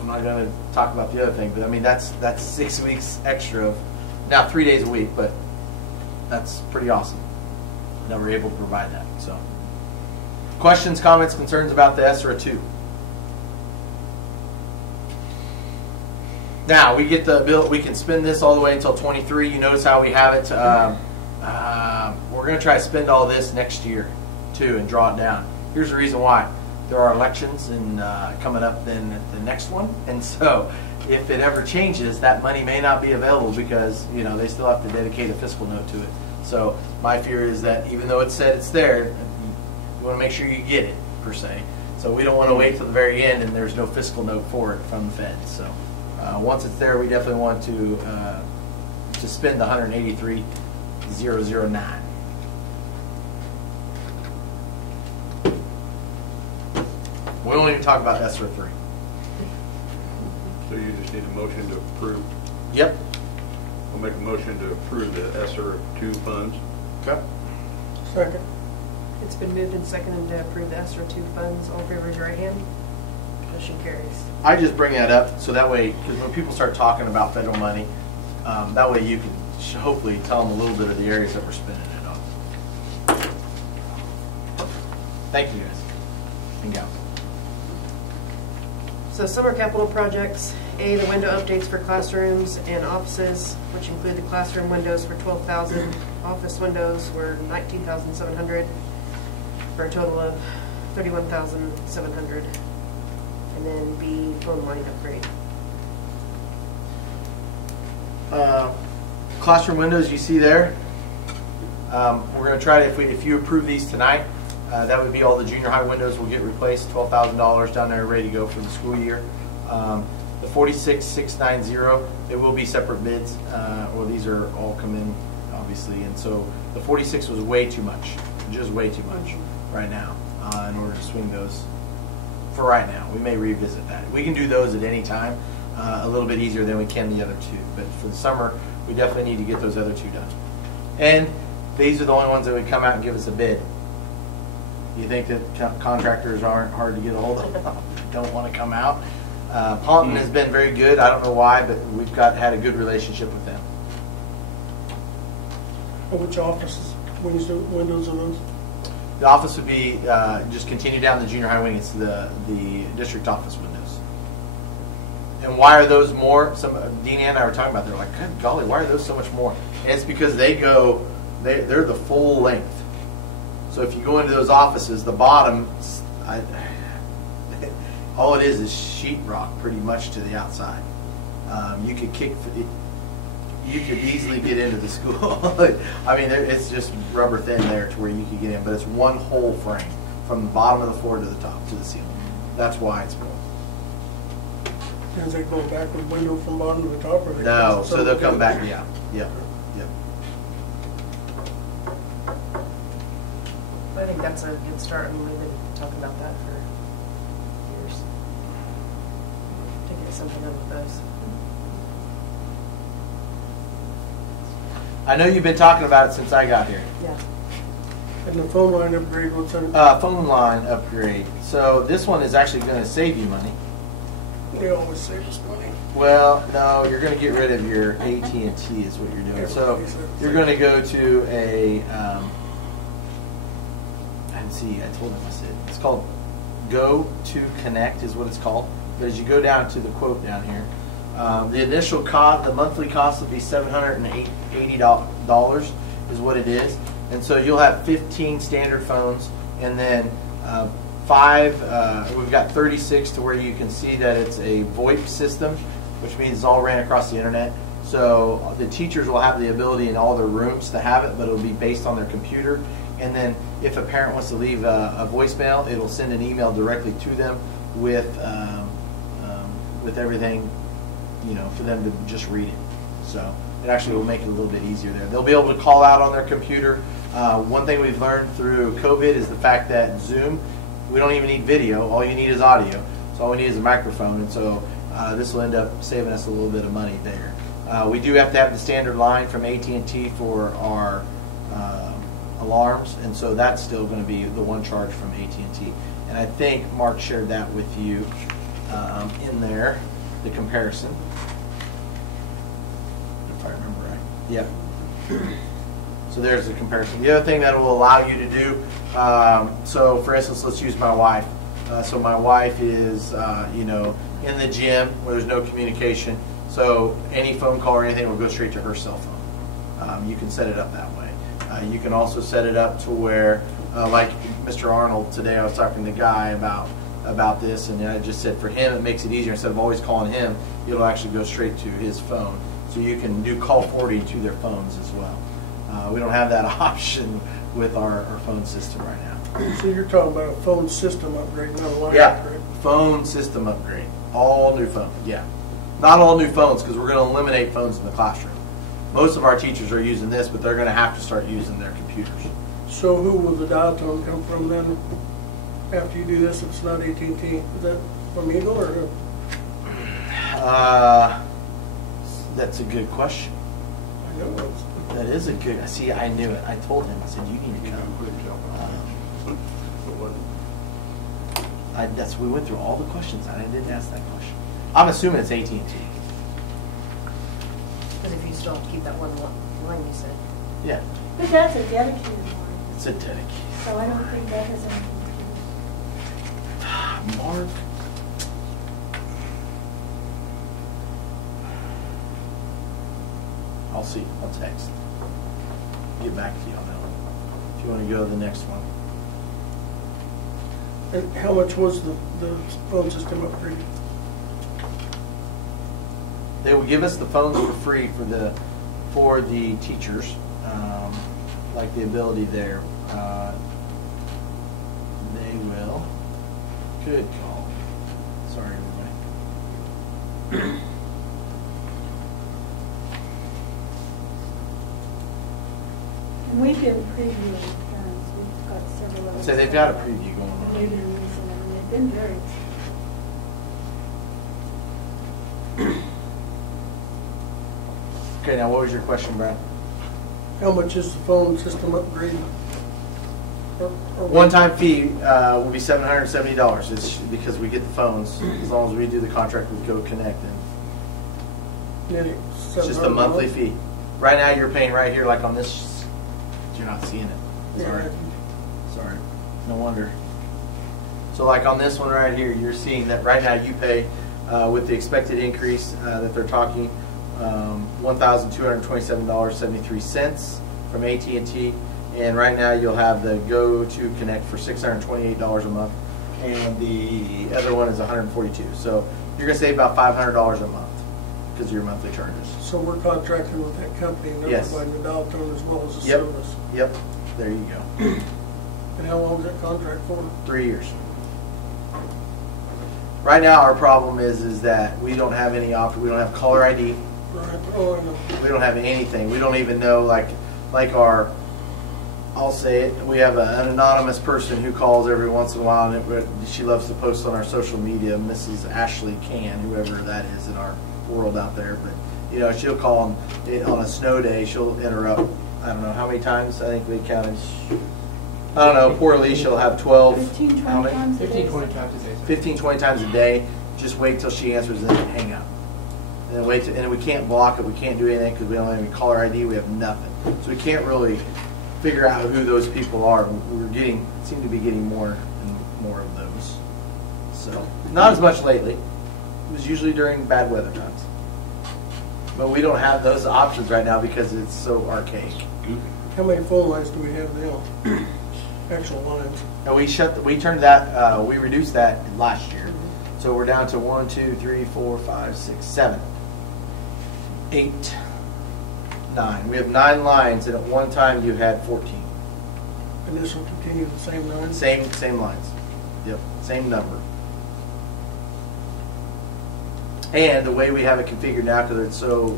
I'm not going to talk about the other thing, but I mean, that's 6 weeks extra of, now 3 days a week, but that's pretty awesome that we're able to provide that. So questions, comments, concerns about the ESER2? Now, we get the bill, we can spend this all the way until 23. You notice how we have it. We're going to try to spend all this next year, too, and draw it down. Here's the reason why. There are elections and coming up then at the next one. And so if it ever changes, that money may not be available because, you know, they still have to dedicate a fiscal note to it. So my fear is that even though it said it's there, you want to make sure you get it, per se. So we don't want to wait till the very end and there's no fiscal note for it from the Fed. So once it's there, we definitely want to spend the $183,009. We won't even talk about ESER3. So you just need a motion to approve. Yep. We'll make a motion to approve the ESER2 funds. Okay. Second. It's been moved and seconded to approve the ESER2 funds. All in favor, raise your right hand. Motion carries. I just bring that up so that way, because when people start talking about federal money, that way you can hopefully tell them a little bit of the areas that we're spending it on. Thank you guys and gals. So summer capital projects, A, the window updates for classrooms and offices, which include the classroom windows for $12,000. Office windows were $19,700 for a total of $31,700. And then B, phone line upgrade. Classroom windows you see there. We're going to try to, if you approve these tonight, that would be all the junior high windows will get replaced, $12,000 down there ready to go for the school year. The 46,690, it will be separate bids, or these are all come in obviously, and so the 46 was way too much, just way too much right now in order to swing those for right now. We may revisit that. We can do those at any time, a little bit easier than we can the other two, but for the summer we definitely need to get those other two done. And these are the only ones that would come out and give us a bid. You think that contractors aren't hard to get a hold of? Don't want to come out. Ponton has been very good. I don't know why, but we've had a good relationship with them. Which offices, windows are those? The office would be just continue down the junior high wing. It's the district office windows. And why are those more? Dean and I were talking about. They're like, good golly, why are those so much more? And it's because they're the full length. So if you go into those offices, the bottom, all it is sheetrock pretty much to the outside. You could you could easily get into the school. I mean, it's just rubber thin there to where you could get in, but it's one whole frame from the bottom of the floor to the top to the ceiling. That's why it's more. Is they go back with window from bottom to the top? Or No, so they'll come back. Yeah. I think that's a good start, and we've been talking about that for years. To get something done with those. I know you've been talking about it since I got here. Yeah. And the phone line upgrade, what's that? Phone line upgrade. So this one is actually going to save you money. They always save us money. Well, no, you're going to get rid of your AT&T is what you're doing. So you're going to go to a, I told him, I said, it's called Go to Connect is what it's called. But as you go down to the quote down here, the initial cost, the monthly cost will be $780 is what it is. And so you'll have 15 standard phones, and then we've got 36 to where you can see that it's a VoIP system, which means it's all ran across the internet. So the teachers will have the ability in all their rooms to have it, but it'll be based on their computer. And then if a parent wants to leave a voicemail, it'll send an email directly to them with everything, for them to just read it. So it actually will make it a little bit easier there. They'll be able to call out on their computer. One thing we've learned through COVID is the fact that Zoom, we don't even need video. All you need is audio. So all we need is a microphone. And so this will end up saving us a little bit of money there. We do have to have the standard line from AT&T for our alarms, and so that's still going to be the one charge from AT&T. And I think Mark shared that with you in there, the comparison, if I remember right. Yep. So there's the comparison. The other thing that will allow you to do, so for instance, let's use my wife. So my wife is, in the gym where there's no communication. So any phone call or anything will go straight to her cell phone. You can set it up that way. You can also set it up to where, like Mr. Arnold today, I was talking to the guy about this, and I just said for him it makes it easier. Instead of always calling him, it'll actually go straight to his phone. So you can do call forwarding to their phones as well. We don't have that option with our phone system right now. So you're talking about a phone system upgrade, not a line Yeah, upgrade? phone system upgrade, all new phones, yeah. Not all new phones, because we're going to eliminate phones in the classroom. Most of our teachers are using this, but they're going to have to start using their computers. So who will the dial tone come from then, after you do this, if it's not AT&T? Is that from Eagle or who? That's a good question. I know it was. That is a good, see, I knew it. I told him, I said, you need to come. We went through all the questions, and I didn't ask that question. I'm assuming it's AT&T. Because if you still have to keep that one line you said. Yeah, But that's a dedicated line, it's a dedicated. so I don't think that has anything to do. Mark. I'll see. I'll text. Get back to you on that one. If you want to go to the next one. And how much was the phone system upgrade? They will give us the phones for free for the teachers, like the ability there. They will. Good call. Sorry, everybody. And we've been previewing parents, we've got several of them. So they've got a preview going on. They've been using them, and they've been very, Okay, now what was your question, Brad? How much is the phone system upgrade? One-time fee will be $770. It's because we get the phones, as long as we do the contract with Go Connect. And it's just a monthly fee. Right now, you're paying right here, like on this. You're not seeing it. Sorry. Sorry. No wonder. So like on this one right here, you're seeing that right now you pay, with the expected increase that they're talking, $1,227.73 from AT&T. And right now you'll have the Go to Connect for $628 a month, and the other one is $142. So you're going to save about $500 a month because of your monthly charges. So we're contracting with that company, and they're Yes. providing the dial tone as well as the Yep. service. Yep. There you go. And how long is that contract for? 3 years. Right now, our problem is that we don't have any option. We don't have caller ID. Right. Oh, I know. We don't have anything. We don't even know, like our, I'll say it, we have an anonymous person who calls every once in a while, and she loves to post on our social media, Mrs. Ashley Can, whoever that is in our world out there. But, you know, she'll call on a snow day, she'll interrupt, I don't know how many times, I think we counted, I don't know, poor Lee, she'll have 12, 15, how 20 many? times a day. 15, 20 times a day. 15, 20 times a day. Just wait till she answers and then hang up. And then wait, and we can't block it. We can't do anything because we don't have any caller ID. We have nothing. So we can't really figure out who those people are. Seem to be getting more and more of those. So not as much lately. It was usually during bad weather times. But we don't have those options right now because it's so archaic. How many phone lines do we have now? Actual lines. And we reduced that last year. So we're down to 1, 2, 3, 4, 5, 6, 7, 8, 9. We have 9 lines, and at one time you had 14. And this will continue the same 9? Same lines. Yep, same number. And the way we have it configured now, because it's so,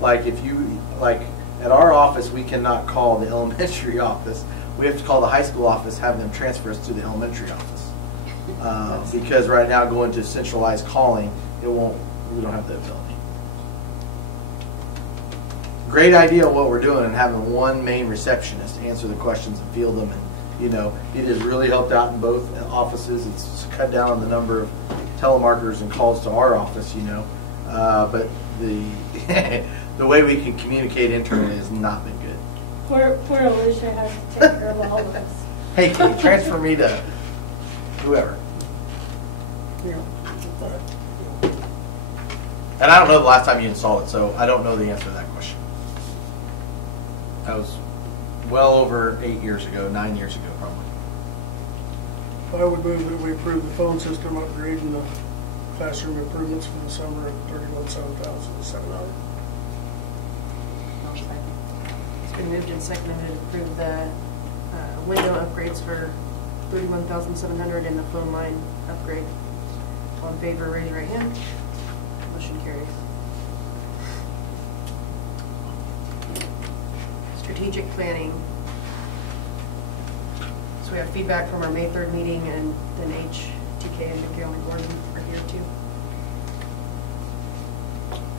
like at our office, we cannot call the elementary office. We have to call the high school office, have them transfer us to the elementary office. Because right now, going to centralized calling, we don't have the ability. Great idea what we're doing and having one main receptionist answer the questions and field them, and you know, it has really helped out in both offices. It's cut down on the number of telemarketers and calls to our office, you know, but the the way we can communicate internally has not been good. Poor Alicia has to take care of all of us. Hey, can you transfer me to whoever? Yeah. And I don't know the last time you installed it, so I don't know the answer to that question. That was well over 8 years ago, 9 years ago probably. I would move that we approve the phone system upgrade and the classroom improvements for the summer at $31,700. It's been moved and seconded to approve the window upgrades for $31,700 in the phone line upgrade. All in favor, raise your right hand. Motion carries. Strategic planning. So we have feedback from our May 3rd meeting, and then HTK and McGill and Gordon are here too.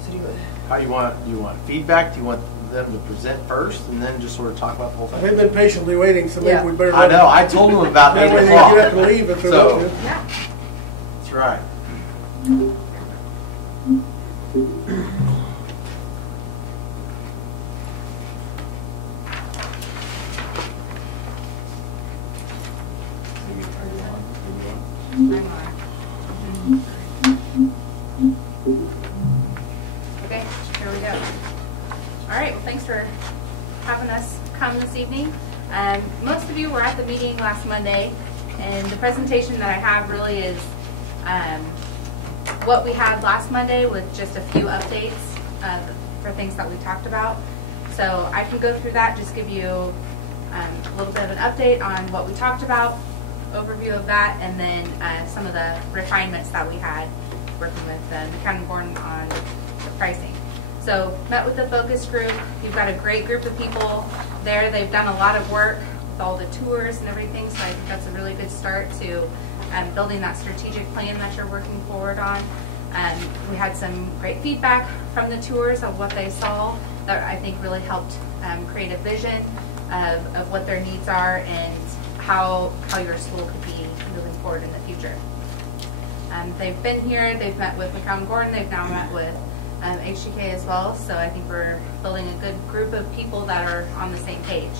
So do you, How you want feedback? Do you want them to present first and then just sort of talk about the whole thing? They've been patiently waiting, so maybe Yeah. we better. I know. I told them about 8 That way they o'clock. get up and leave if they So, want to. yeah. that's right. I'm on. Okay, here we go. All right, well, thanks for having us come this evening. Most of you were at the meeting last Monday, and the presentation that I have really is what we had last Monday with just a few updates for things that we talked about. So I can go through that, just give you a little bit of an update on what we talked about, overview of that, and then some of the refinements that we had working with McCown & Gordon on the pricing. So met with the focus group. You've got a great group of people there. They've done a lot of work with all the tours and everything, so I think that's a really good start to building that strategic plan that you're working forward on. We had some great feedback from the tours of what they saw that I think really helped create a vision of what their needs are and how your school could be moving forward in the future. They've been here, they've met with McCown & Gordon, they've now met with HGK as well, so I think we're building a good group of people that are on the same page.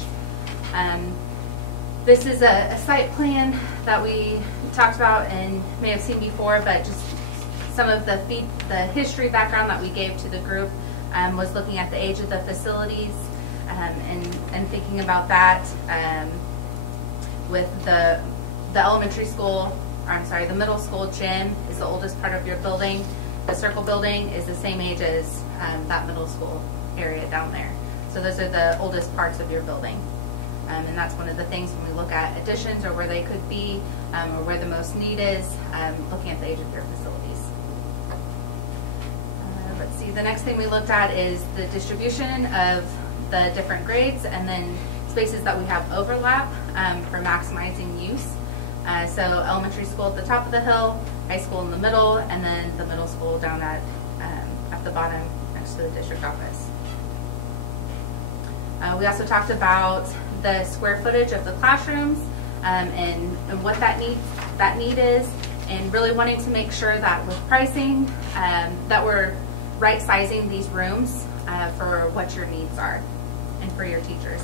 This is a site plan that we talked about and may have seen before, but just some of the history background that we gave to the group was looking at the age of the facilities and thinking about that with the elementary school, or I'm sorry, the middle school gym is the oldest part of your building. The circle building is the same age as that middle school area down there. So those are the oldest parts of your building. And that's one of the things when we look at additions or where they could be or where the most need is, looking at the age of your facilities. Let's see, the next thing we looked at is the distribution of the different grades and then spaces that we have overlap for maximizing use. So elementary school at the top of the hill, high school in the middle, and then the middle school down at the bottom next to the district office. We also talked about the square footage of the classrooms and what that need is, and really wanting to make sure that with pricing that we're right sizing these rooms for what your needs are and for your teachers.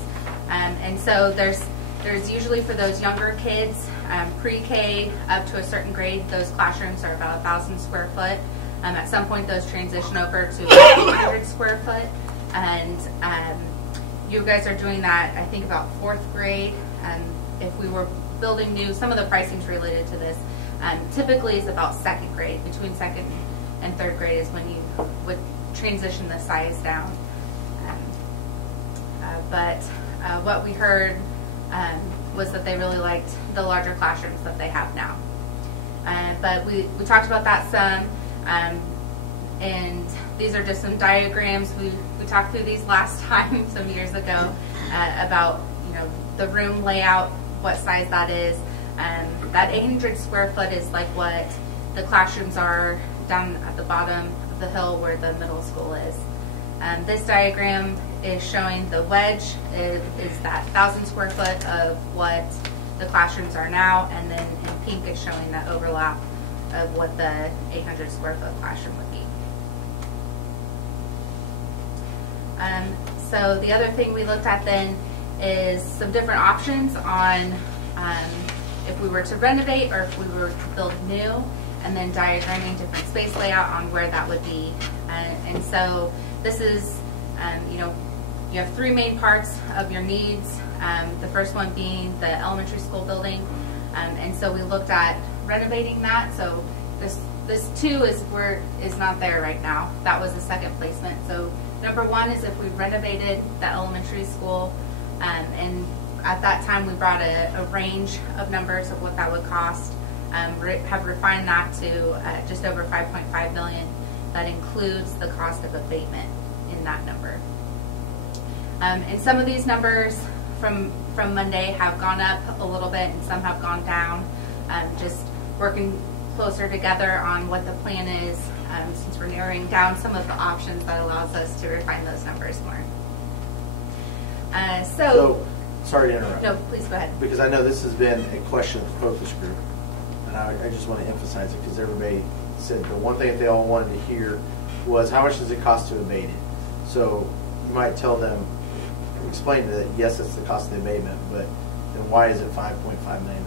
And so there's usually for those younger kids, pre-K up to a certain grade, those classrooms are about 1,000 square foot. At some point those transition over to 800 square foot. And you guys are doing that, I think, about 4th grade. If we were building new, some of the pricing's related to this. Typically is about 2nd grade. Between 2nd and 3rd grade is when you would transition the size down. But what we heard was that they really liked the larger classrooms that they have now. But we talked about that some, and these are just some diagrams. We talked through these last time some years ago about the room layout, what size that is. That 800 square foot is like what the classrooms are down at the bottom of the hill where the middle school is. This diagram is showing the wedge is that 1,000 square foot of what the classrooms are now, and then in pink is showing that overlap of what the 800 square foot classroom would be. So the other thing we looked at then is some different options on if we were to renovate or if we were to build new, and then diagramming different space layout on where that would be. And so this is, you have 3 main parts of your needs. The first one being the elementary school building. And so we looked at renovating that. So this 2 is not there right now. That was the 2nd placement. So number 1 is if we renovated the elementary school and at that time, we brought a range of numbers of what that would cost. Have refined that to just over 5.5 million. That includes the cost of abatement in that number. And some of these numbers from Monday have gone up a little bit, and some have gone down. Just working closer together on what the plan is, since we're narrowing down some of the options, that allows us to refine those numbers more. So, sorry to interrupt. No, please go ahead. Because I know this has been a question of the focus group, and I just want to emphasize it because everybody said the one thing that they all wanted to hear was how much does it cost to abate it? So you might tell them, explain that yes, it's the cost of the abatement, but then why is it $5.5 million?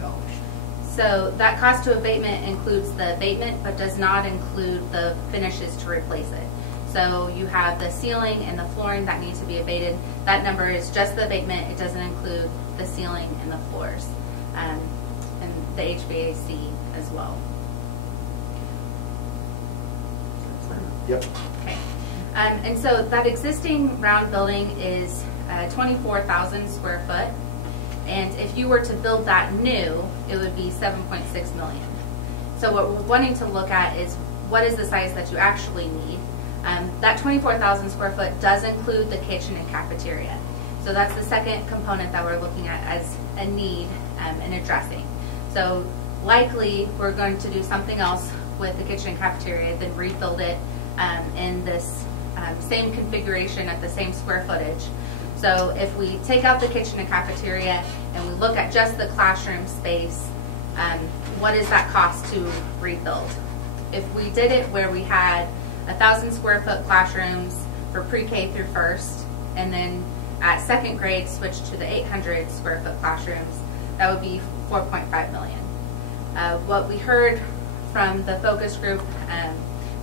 So that cost to abatement includes the abatement, but does not include the finishes to replace it. So you have the ceiling and the flooring that needs to be abated. That number is just the abatement. It doesn't include the ceiling and the floors, and the HVAC as well. Yep. Okay. And so that existing round building is 24,000 square foot. And if you were to build that new, it would be 7.6 million. So what we're wanting to look at is what is the size that you actually need. That 24,000 square foot does include the kitchen and cafeteria. So that's the second component that we're looking at as a need and addressing. So likely we're going to do something else with the kitchen and cafeteria, then rebuild it in this same configuration at the same square footage. So if we take out the kitchen and cafeteria and we look at just the classroom space, what does that cost to rebuild? If we did it where we had 1,000 square foot classrooms for pre-K through first, and then at second grade switch to the 800 square foot classrooms, that would be 4.5 million. What we heard from the focus group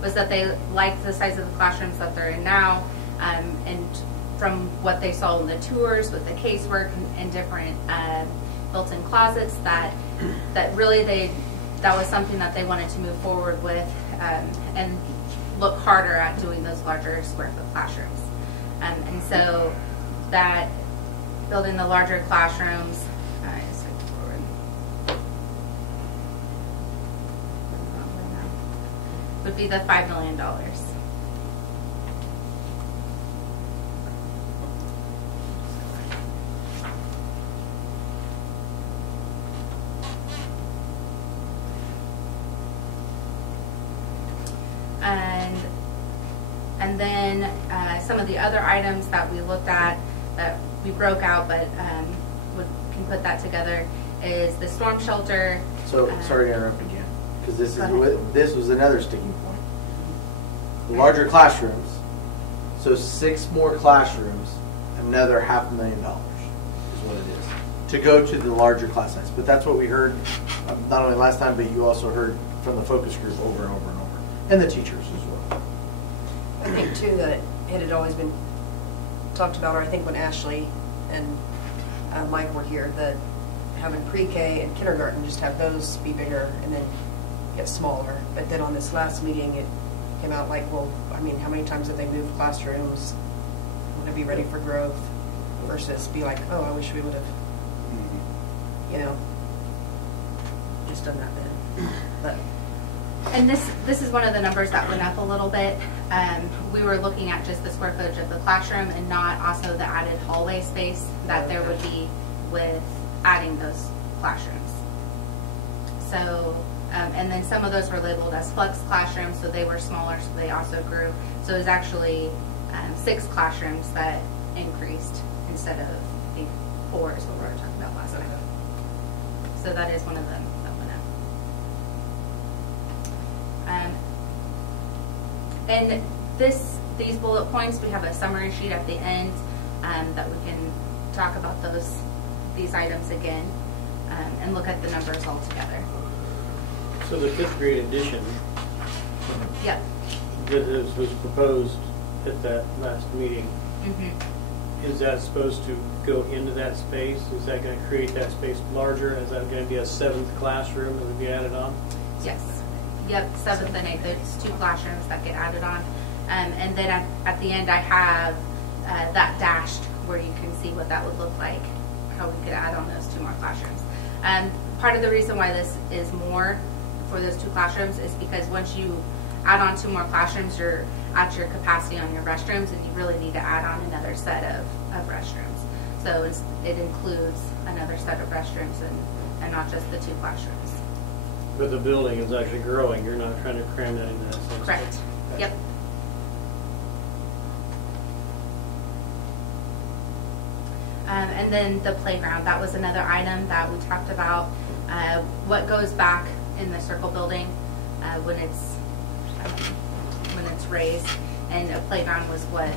was that they liked the size of the classrooms that they're in now, and from what they saw in the tours with the casework and different built-in closets, that really that was something that they wanted to move forward with and look harder at doing those larger square foot classrooms. And so that building the larger classrooms, would be the $5 million. And then some of the other items that we looked at that we broke out, but can put that together, is the storm shelter. So sorry to interrupt again, because this was another sticking point. The larger classrooms, so 6 more classrooms, another $500,000 is what it is to go to the larger class size. But that's what we heard not only last time, but you also heard from the focus group over and over and over, and the teachers as well. I think too that it had always been talked about, or I think when Ashley and Mike were here, that having pre-K and kindergarten, just have those be bigger and then get smaller. But then on this last meeting, it came out like, well, I mean, how many times have they moved classrooms? Want to be ready for growth versus be like, oh, I wish we would have, you know, just done that then. But and this is one of the numbers that went up a little bit. We were looking at just the square footage of the classroom and not also the added hallway space that there would be with adding those classrooms. So, and then some of those were labeled as flex classrooms, so they were smaller, so they also grew. So it was actually 6 classrooms that increased instead of the 4 is what we were talking about last time. So that is one of them that went up. And these bullet points, we have a summary sheet at the end that we can talk about these items again and look at the numbers all together. So the 5th grade addition, Yep. that was proposed at that last meeting, Mm-hmm. is that supposed to go into that space? Is that going to create that space larger? Is that going to be a 7th classroom that would be added on? Yes. Yep, 7th and 8th. There's 2 classrooms that get added on. And then at the end I have that dashed where you can see what that would look like how we could add on those 2 more classrooms. Part of the reason why this is more for those 2 classrooms is because once you add on 2 more classrooms, you're at your capacity on your restrooms, and you really need to add on another set of restrooms. So it includes another set of restrooms and not just the 2 classrooms. But the building is actually growing. You're not trying to cram that into that sense. Correct. Yep. And then the playground, that was another item that we talked about. What goes back in the circle building when it's raised, and a playground was what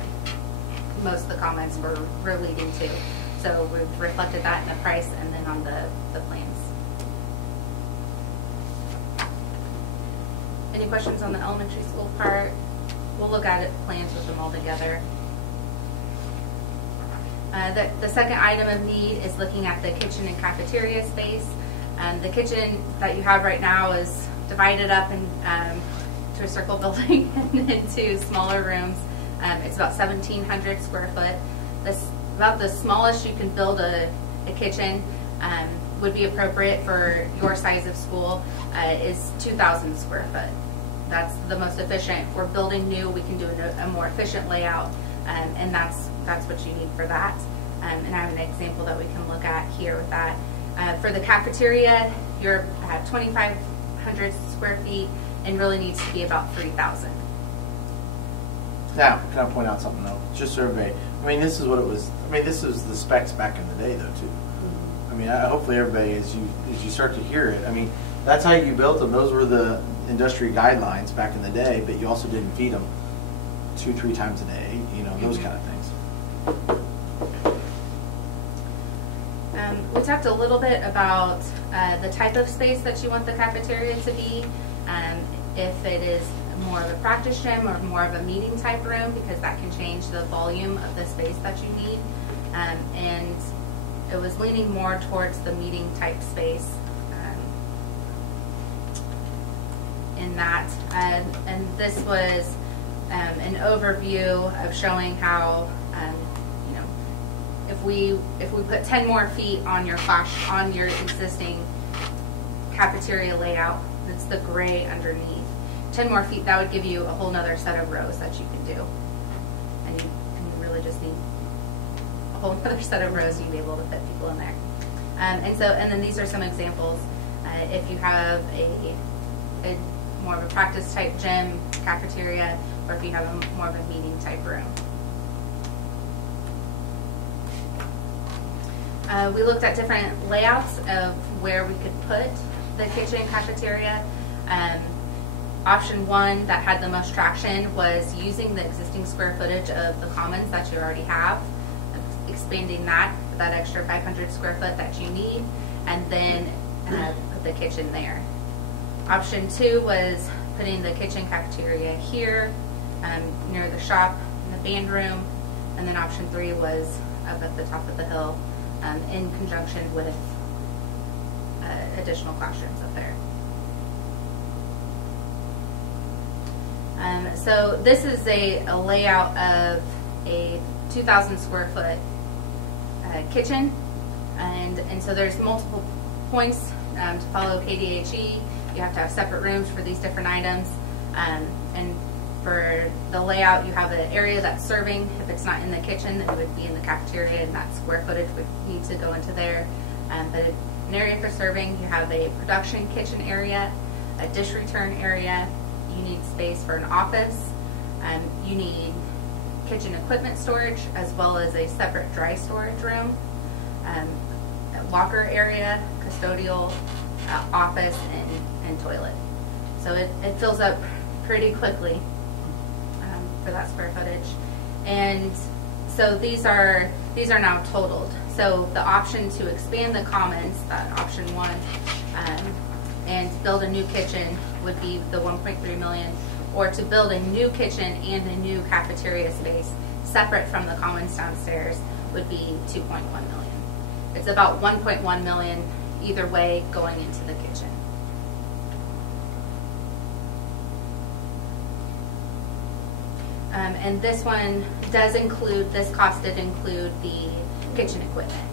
most of the comments were leading to. So we've reflected that in the price and then on the plans. Any questions on the elementary school part? We'll look at it, plans with them all together. The second item of need is looking at the kitchen and cafeteria space. The kitchen that you have right now is divided up to a circle building and into smaller rooms. It's about 1,700 square foot. About the smallest you can build a kitchen would be appropriate for your size of school is 2,000 square foot. That's the most efficient. If we're building new, we can do a more efficient layout, and that's what you need for that. And I have an example that we can look at here with that. For the cafeteria, you're at 2,500 square feet and really needs to be about 3,000. Now, can I point out something else? Just so everybody, I mean, this is what it was. I mean, this was the specs back in the day, though, too. I mean, hopefully everybody, as you start to hear it, I mean, that's how you built them. Those were the industry guidelines back in the day, but you also didn't feed them 2-3 times a day, you know, those kind of things. We talked a little bit about the type of space that you want the cafeteria to be. If it is more of a practice gym or more of a meeting type room, because that can change the volume of the space that you need. And it was leaning more towards the meeting type space in that. And this was an overview of showing how if we put 10 more feet on your existing cafeteria layout, that's the gray underneath. 10 more feet, that would give you a whole nother set of rows that you can do. And you really just need a whole other set of rows to be able to fit people in there. And then these are some examples. If you have a more of a practice type gym, cafeteria, or if you have more of a meeting type room. We looked at different layouts of where we could put the kitchen cafeteria. Option 1 that had the most traction was using the existing square footage of the commons that you already have, expanding that extra 500 square foot that you need, and then put the kitchen there. Option 2 was putting the kitchen cafeteria here, near the shop and the band room, and then option 3 was up at the top of the hill, in conjunction with additional classrooms up there. So this is a layout of a 2,000 square foot kitchen, and so there's multiple points to follow KDHE. You have to have separate rooms for these different items, and for the layout, you have an area that's serving. If it's not in the kitchen, it would be in the cafeteria, and that square footage would need to go into there. But an area for serving, you have a production kitchen area, a dish return area. You need space for an office. You need kitchen equipment storage, as well as a separate dry storage room, a locker area, custodial, office, and toilet. So it fills up pretty quickly for that square footage. And so these are now totaled. So the option to expand the commons, that option 1, and build a new kitchen would be the 1.3 million, or to build a new kitchen and a new cafeteria space separate from the commons downstairs would be 2.1 million. It's about 1.1 million either way going into the kitchen. And this one does include, this cost did include the kitchen equipment.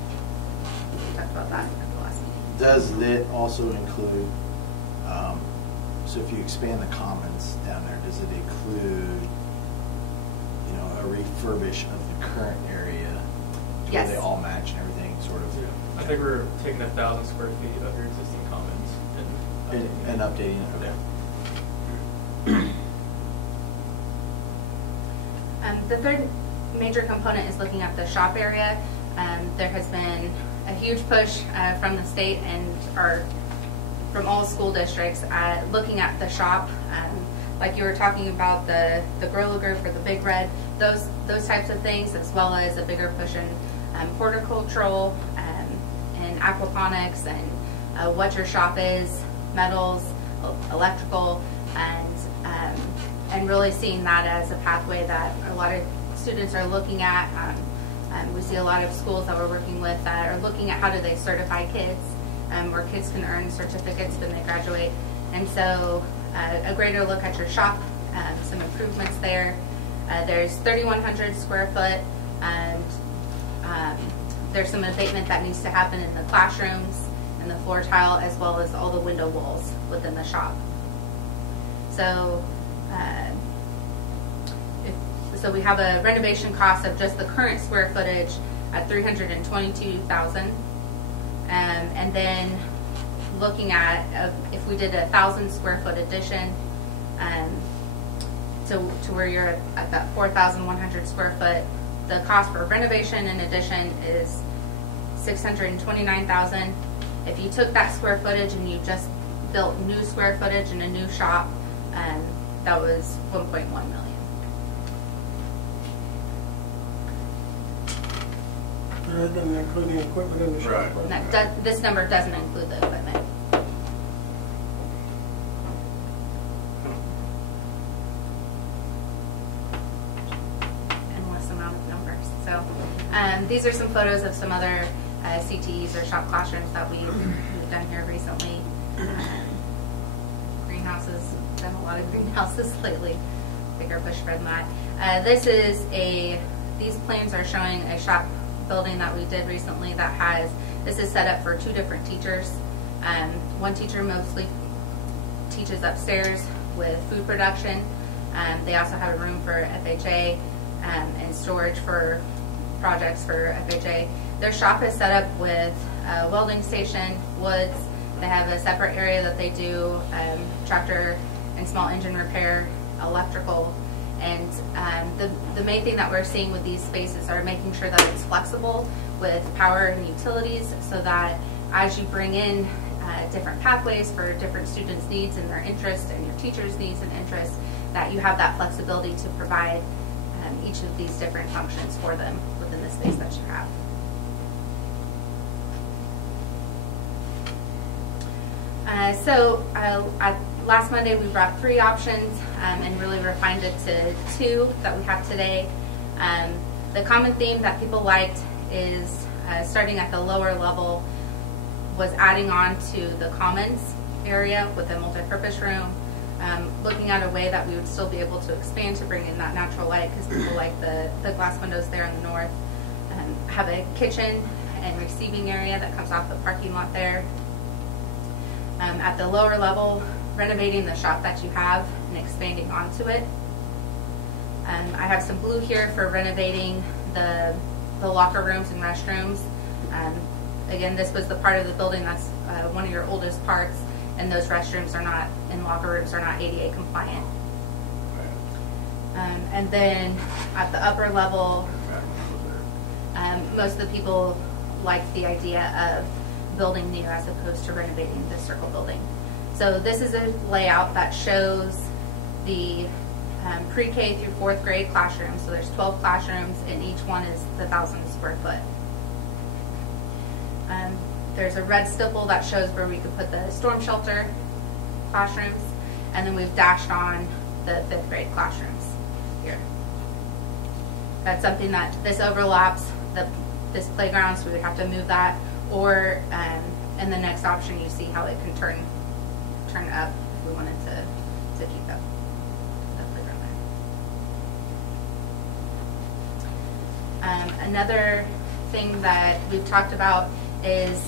talked about that at the last meeting. Does it also include, so if you expand the commons down there, does it include, you know, a refurbish of the current area? To Yes. where they all match and everything sort of? Yeah. I think we're taking 1,000 square feet of your existing commons And updating it. Okay. The third major component is looking at the shop area. There has been a huge push from the state and from all school districts looking at the shop. Like you were talking about the Gorilla Group or the Big Red, those types of things, as well as a bigger push in horticultural and aquaponics and what your shop is, metals, electrical, and really seeing that as a pathway that a lot of students are looking at. We see a lot of schools that we're working with that are looking at how do they certify kids, where kids can earn certificates when they graduate. And so a greater look at your shop, some improvements there. There's 3,100 square foot, and there's some abatement that needs to happen in the classrooms and the floor tile, as well as all the window walls within the shop. So, so we have a renovation cost of just the current square footage at $322,000, and then looking at if we did a 1,000 square foot addition, to where you're at that 4,100 square foot, the cost for renovation and addition is $629,000. If you took that square footage and you just built new square footage in a new shop, that was $1.1 million. That doesn't include the equipment in the shop. Right. And this number doesn't include the equipment. Endless amount of numbers. So these are some photos of some other CTEs or shop classrooms that we've done here recently. Greenhouses, done a lot of greenhouses lately. Bigger push for that. These plans are showing a shop building that we did recently that has, this is set up for 2 different teachers. One teacher mostly teaches upstairs with food production. They also have a room for FHA and storage for projects for FHA. Their shop is set up with a welding station, woods. They have a separate area that they do tractor and small engine repair, electrical. And the main thing that we're seeing with these spaces are making sure that it's flexible with power and utilities, so that as you bring in different pathways for different students' needs and their interests and your teachers' needs and interests, that you have that flexibility to provide each of these different functions for them within the space that you have. Last Monday we brought 3 options and really refined it to 2 that we have today. The common theme that people liked is starting at the lower level was adding on to the commons area with a multi-purpose room, looking at a way that we would still be able to expand to bring in that natural light, because people like the glass windows there in the north. Have a kitchen and receiving area that comes off the parking lot there. At the lower level, renovating the shop that you have and expanding onto it. I have some blue here for renovating the locker rooms and restrooms. Again, this was the part of the building that's one of your oldest parts, and those restrooms are not, and locker rooms are not ADA compliant. And then at the upper level, most of the people liked the idea of building new as opposed to renovating the circle building. So this is a layout that shows the pre-K through 4th grade classrooms. So there's 12 classrooms, and each one is the 1,000 square foot. There's a red stipple that shows where we could put the storm shelter classrooms, and then we've dashed on the 5th grade classrooms here. That's something that this overlaps this playground, so we would have to move that, or in the next option you see how it can turn up if we wanted to keep up the playground there. Another thing that we've talked about is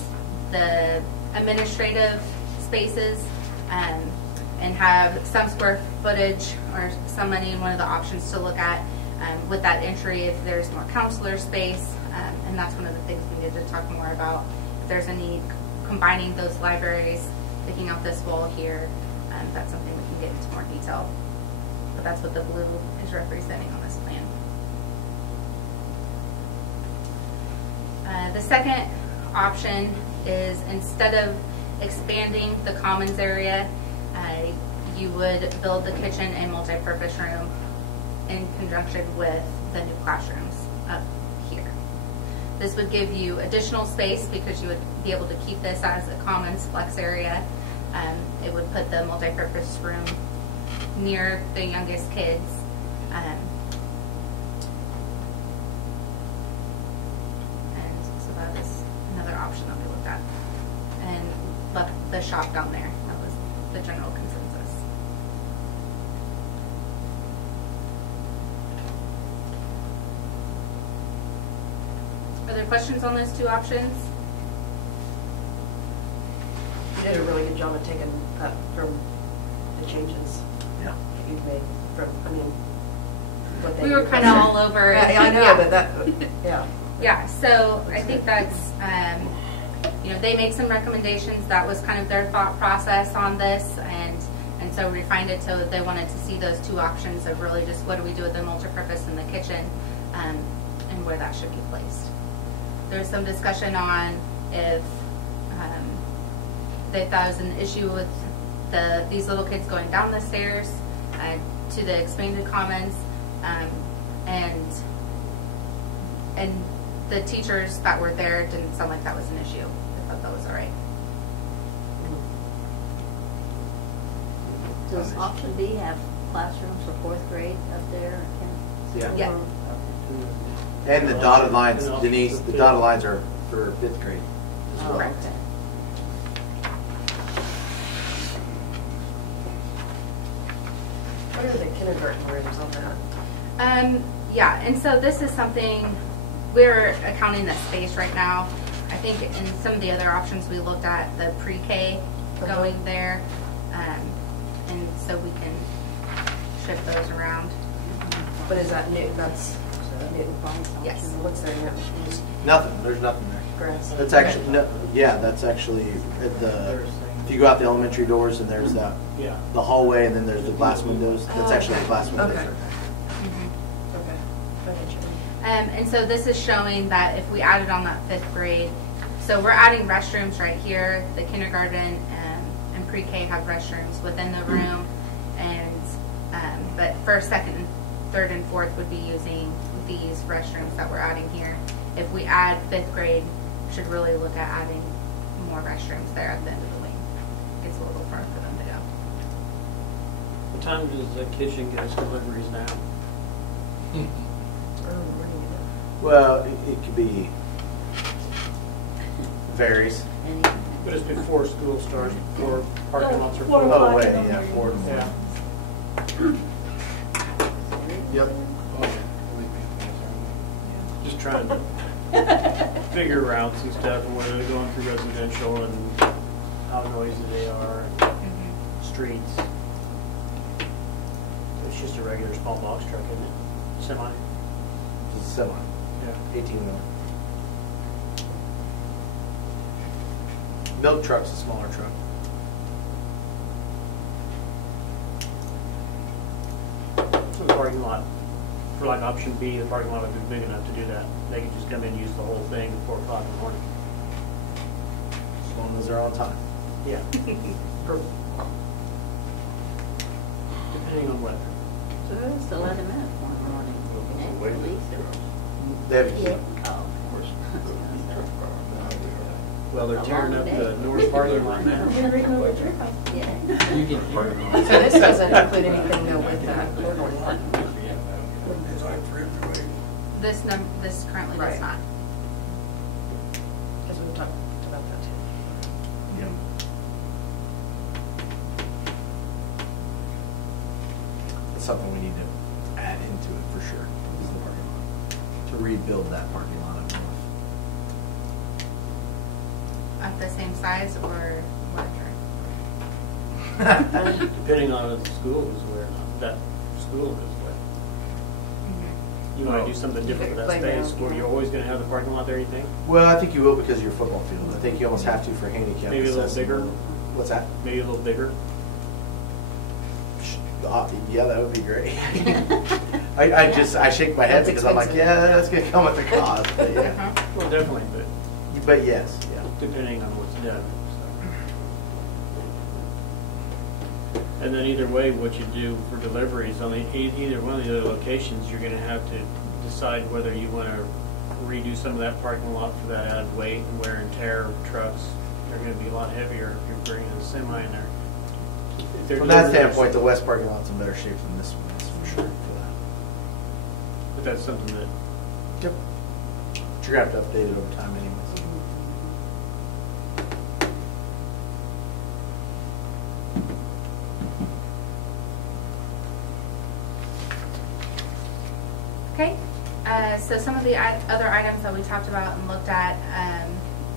the administrative spaces, and have some square footage or some money in one of the options to look at with that entry if there's more counselor space, and that's one of the things we need to talk more about. If there's a need combining those libraries, picking out this wall here, that's something we can get into more detail. But that's what the blue is representing on this plan. The second option is, instead of expanding the commons area, you would build the kitchen and multi-purpose room in conjunction with the new classrooms up here. This would give you additional space because you would be able to keep this as a commons flex area. It would put the multi-purpose room near the youngest kids. And so that is another option that we looked at. And look, the shop down there, that was the general consensus. Are there questions on those two options? You did a really good job of taking up from the changes Yeah. that you've made from, I mean, what they We were kind of all over it. Yeah, I know, but that, yeah. Yeah, so I think that's, you know, they made some recommendations. That was kind of their thought process on this, and so refined it so they wanted to see those two options of really just what do we do with the multipurpose in the kitchen, and where that should be placed. There's some discussion on if they thought it was an issue with these little kids going down the stairs to the expanded commons, and the teachers that were there didn't sound like that was an issue. I thought that was all right. Does option B have classrooms for 4th grade up there? Yeah. Yeah. Okay. And the dotted lines, Denise, the dotted lines are for 5th grade as well. Correct. Okay. What are the kindergarten rooms on that? Yeah, and so this is something we're accounting that space right now. I think in some of the other options we looked at the pre-K going there, and so we can shift those around. But is that new? That's new. Yes. What's there now? Nothing, there's nothing there. Grass. That's actually, no, yeah, that's actually at the, if you go out the elementary doors and there's that, Yeah. the hallway and then there's the glass windows, that's actually the glass windows. Okay. Right there. Okay. I get you. And so this is showing that if we added on that 5th grade, so we're adding restrooms right here. The kindergarten and pre-K have restrooms within the room, and but 1st, 2nd, 3rd, and 4th would be using these restrooms that we're adding here. If we add 5th grade, should really look at adding more restrooms there at the end of the wing. It's a little far for them to go. What time does the kitchen get its deliveries now? Well, it could be, varies. But it's before school starts, before parking lots are Four full. o'clock Oh, wait, in the yeah, morning. 4 to 4. Yeah. Yep. Just trying to figure routes and stuff, and whether they're going through residential and how noisy they are, and streets. It's just a regular small box truck, isn't it? Semi? It's a semi, Yeah. 18-wheeler. Milk truck's a smaller truck. So the parking lot, for like option B, the parking lot would be big enough to do that. They could just come in and use the whole thing at 4 o'clock in the morning. As long as they're on time. Yeah. Depending on weather. So who's to let them in at 4 in the morning? And police or? They have a key. Oh. Well, they're tearing up the north parking lot now. Yeah. So this doesn't include anything though with that corridor parking. Designed for everybody. This currently does Right. not. Because we talked about that too. Yep. That's something we need to add into it for sure, is the parking lot. To rebuild that parking lot up north. At the same size or larger? Depending on the school is where, that school is where. You want to do something different with that Playground, space, where yeah. you're always going to have the parking lot there, you think? Well, I think you will because of your football field. I think you almost have to for handicap. Maybe a little accessible. bigger? What's that? Maybe a little bigger? Yeah, that would be great. I shake my head That's because I'm like, expensive. yeah, that's gonna come with a cost. But yeah, Well, definitely, but yes, yeah. depending on what's done. So. And then either way, what you do for deliveries, on either one of the other locations, you're gonna have to decide whether you wanna redo some of that parking lot for that added weight and wear and tear of trucks. They're gonna be a lot heavier if you're bringing a semi in there. If they're From that deliveries- standpoint, the west parking lot's in better shape than this one is for sure. For that. But that's something that, Yep. But you're gonna have to update it over time, anyways. Okay, so some of the other items that we talked about and looked at,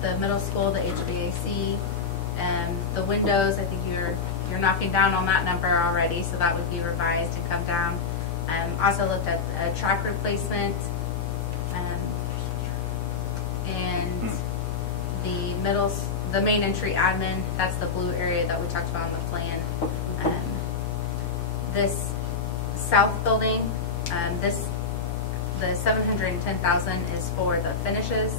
the middle school, the HVAC, the windows, I think you're knocking down on that number already, so that would be revised and come down. Also looked at a track replacement, and the main entry admin, that's the blue area that we talked about on the plan. This south building, the $710,000 is for the finishes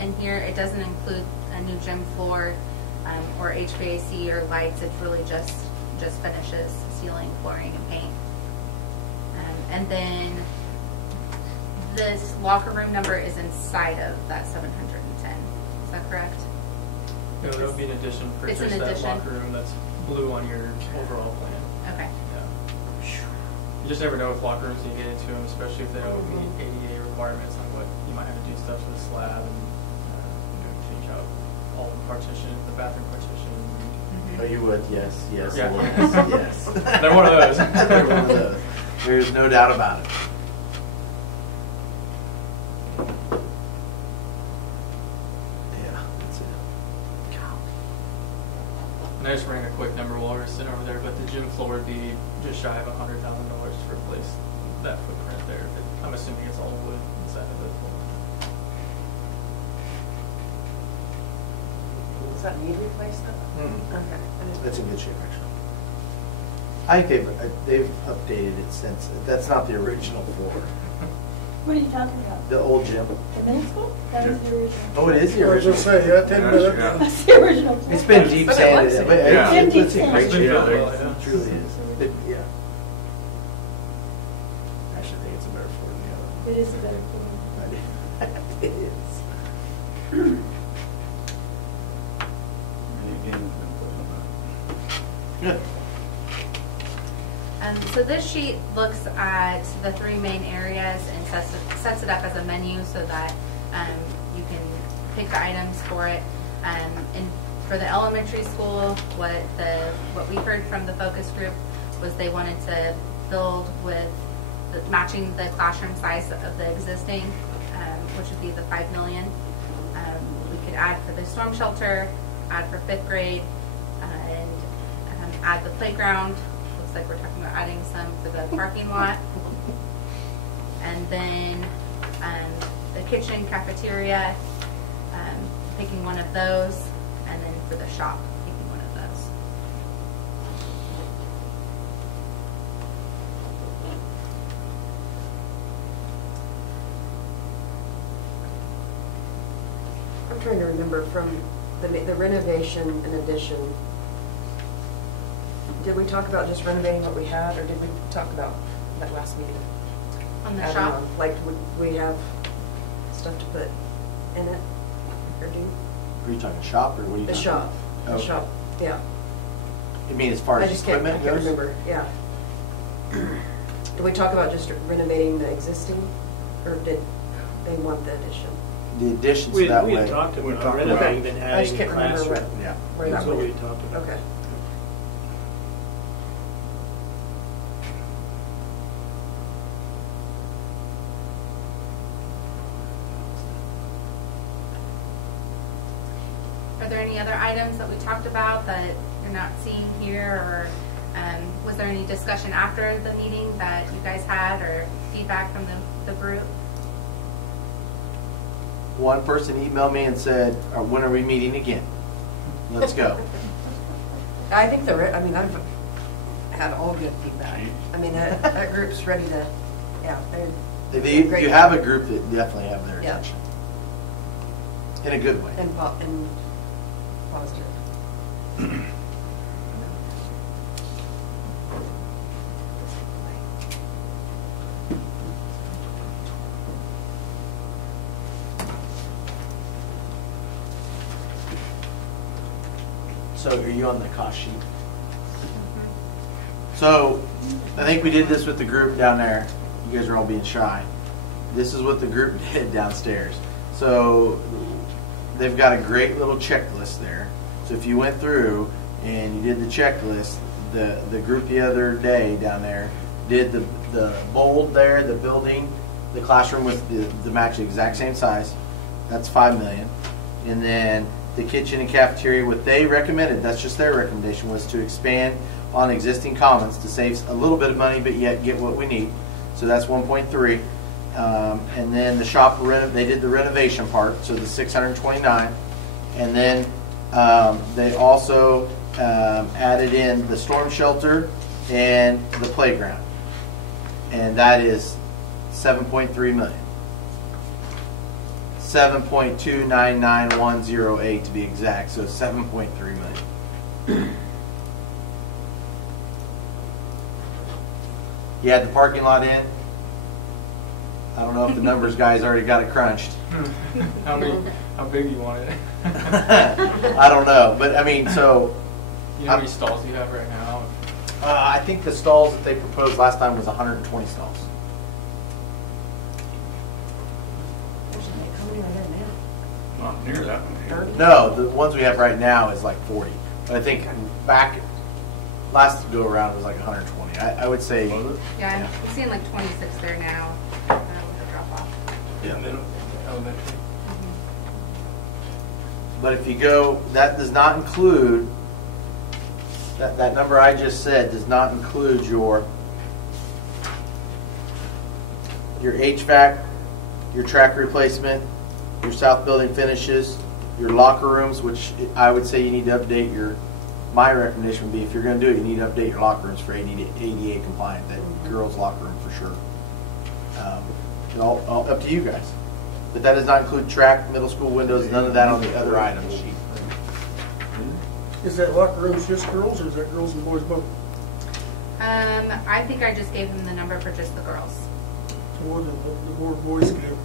in here. It doesn't include a new gym floor or HVAC or lights. It's really just finishes, ceiling, flooring, and paint. And then this locker room number is inside of that 710. Is that correct? No, that would be an addition for It's just an that addition. locker room that's blue on your overall plan. Okay. Yeah. You just never know with locker rooms when you get into them, especially if they don't meet ADA requirements on what you might have to do stuff to the slab and change out all the partitions, the bathroom partition. Oh, you would? Yes, yes, Yeah. yes, yes. They're one of those. They're one of those. There's no doubt about it. Yeah, that's it. And I just ran a quick number while we were sitting over there, but the gym floor would be just shy of $100,000 to replace that footprint there. I'm assuming it's all wood inside of the floor. Does that need replacement? Okay. That's in good shape, actually. I think they've updated it since. That's not the original floor. What are you talking about? The old gym. The middle school? That is the original. Oh, it is the I was original. gonna say, yeah, 10 minutes. That's the original. It's been deep sanded. But it looks But Yeah. it's Deep in great sanded. shape. Yeah. It truly is. Yeah. I actually think it's a better floor than the other one. It is a better feeling. It is. Good. So this sheet looks at the three main areas and sets it up as a menu so that you can pick the items for it. And for the elementary school, what we heard from the focus group was they wanted to build with matching the classroom size of the existing, which would be the $5 million. We could add for the storm shelter, add for 5th grade, and add the playground. Looks like we're talking about adding some for the parking lot. And then the kitchen, cafeteria, picking one of those. And then for the shop, picking one of those. I'm trying to remember from the renovation and addition. Did we talk about just renovating what we had, or did we talk about that last meeting? On the Adding shop? on? Like, would we have stuff to put in it, or do? Are you talking shop or what are you The talking shop, the Oh. shop, yeah. You mean as far I as just can't equipment goes? remember, yeah. Did we talk about just renovating the existing, or did they want the addition? The additions we that had way. talked we about talked renovating Okay. and I just adding a can't remember classroom. Yeah. where That's that what we went. had talked about. Okay. For Are there any other items that we talked about that you're not seeing here, or was there any discussion after the meeting that you guys had, or feedback from the group? One person emailed me and said, when are we meeting again? Let's go. I think I've had all good feedback. I mean, that group's ready to, yeah. You have a group that definitely have their Yeah. attention. In a good way. And positive. So are you on the cost sheet? So I think we did this with the group down there. You guys are all being shy. This is what the group did downstairs. So they've got a great little checklist there. So if you went through and you did the checklist, the group the other day down there did the bold there, the building, the classroom with the match the exact same size. That's $5 million. And then the kitchen and cafeteria, what they recommended, that's just their recommendation, was to expand on existing commons to save a little bit of money but yet get what we need. So that's 1.3. And then the shop, they did the renovation part, so the 629. And then they also added in the storm shelter and the playground. And that is 7.3 million. 7.299108 to be exact, so 7.3 million. You had the parking lot in. I don't know if the numbers guys already got it crunched. How big do you want it? I don't know, but I mean, so. You know how many stalls you have right now? I think the stalls that they proposed last time was 120 stalls. How many are there now? Not near that one. 30? No, the ones we have right now is like 40. But I think back last go around was like 120. I would say. Yeah, I'm seeing like 26 there now with the drop off. Yeah. Elementary. But if you go, that does not include, that number I just said does not include your HVAC, your track replacement, your south building finishes, your locker rooms, which I would say you need to update my recommendation would be, if you're going to do it, you need to update your locker rooms for ADA compliant, that girls' locker room for sure. All up to you guys. But that does not include track, middle school windows, none of that on the other items sheet. Is that locker rooms just girls, or is that girls and boys both? I think I just gave him the number for just the girls. So what do the more boys do?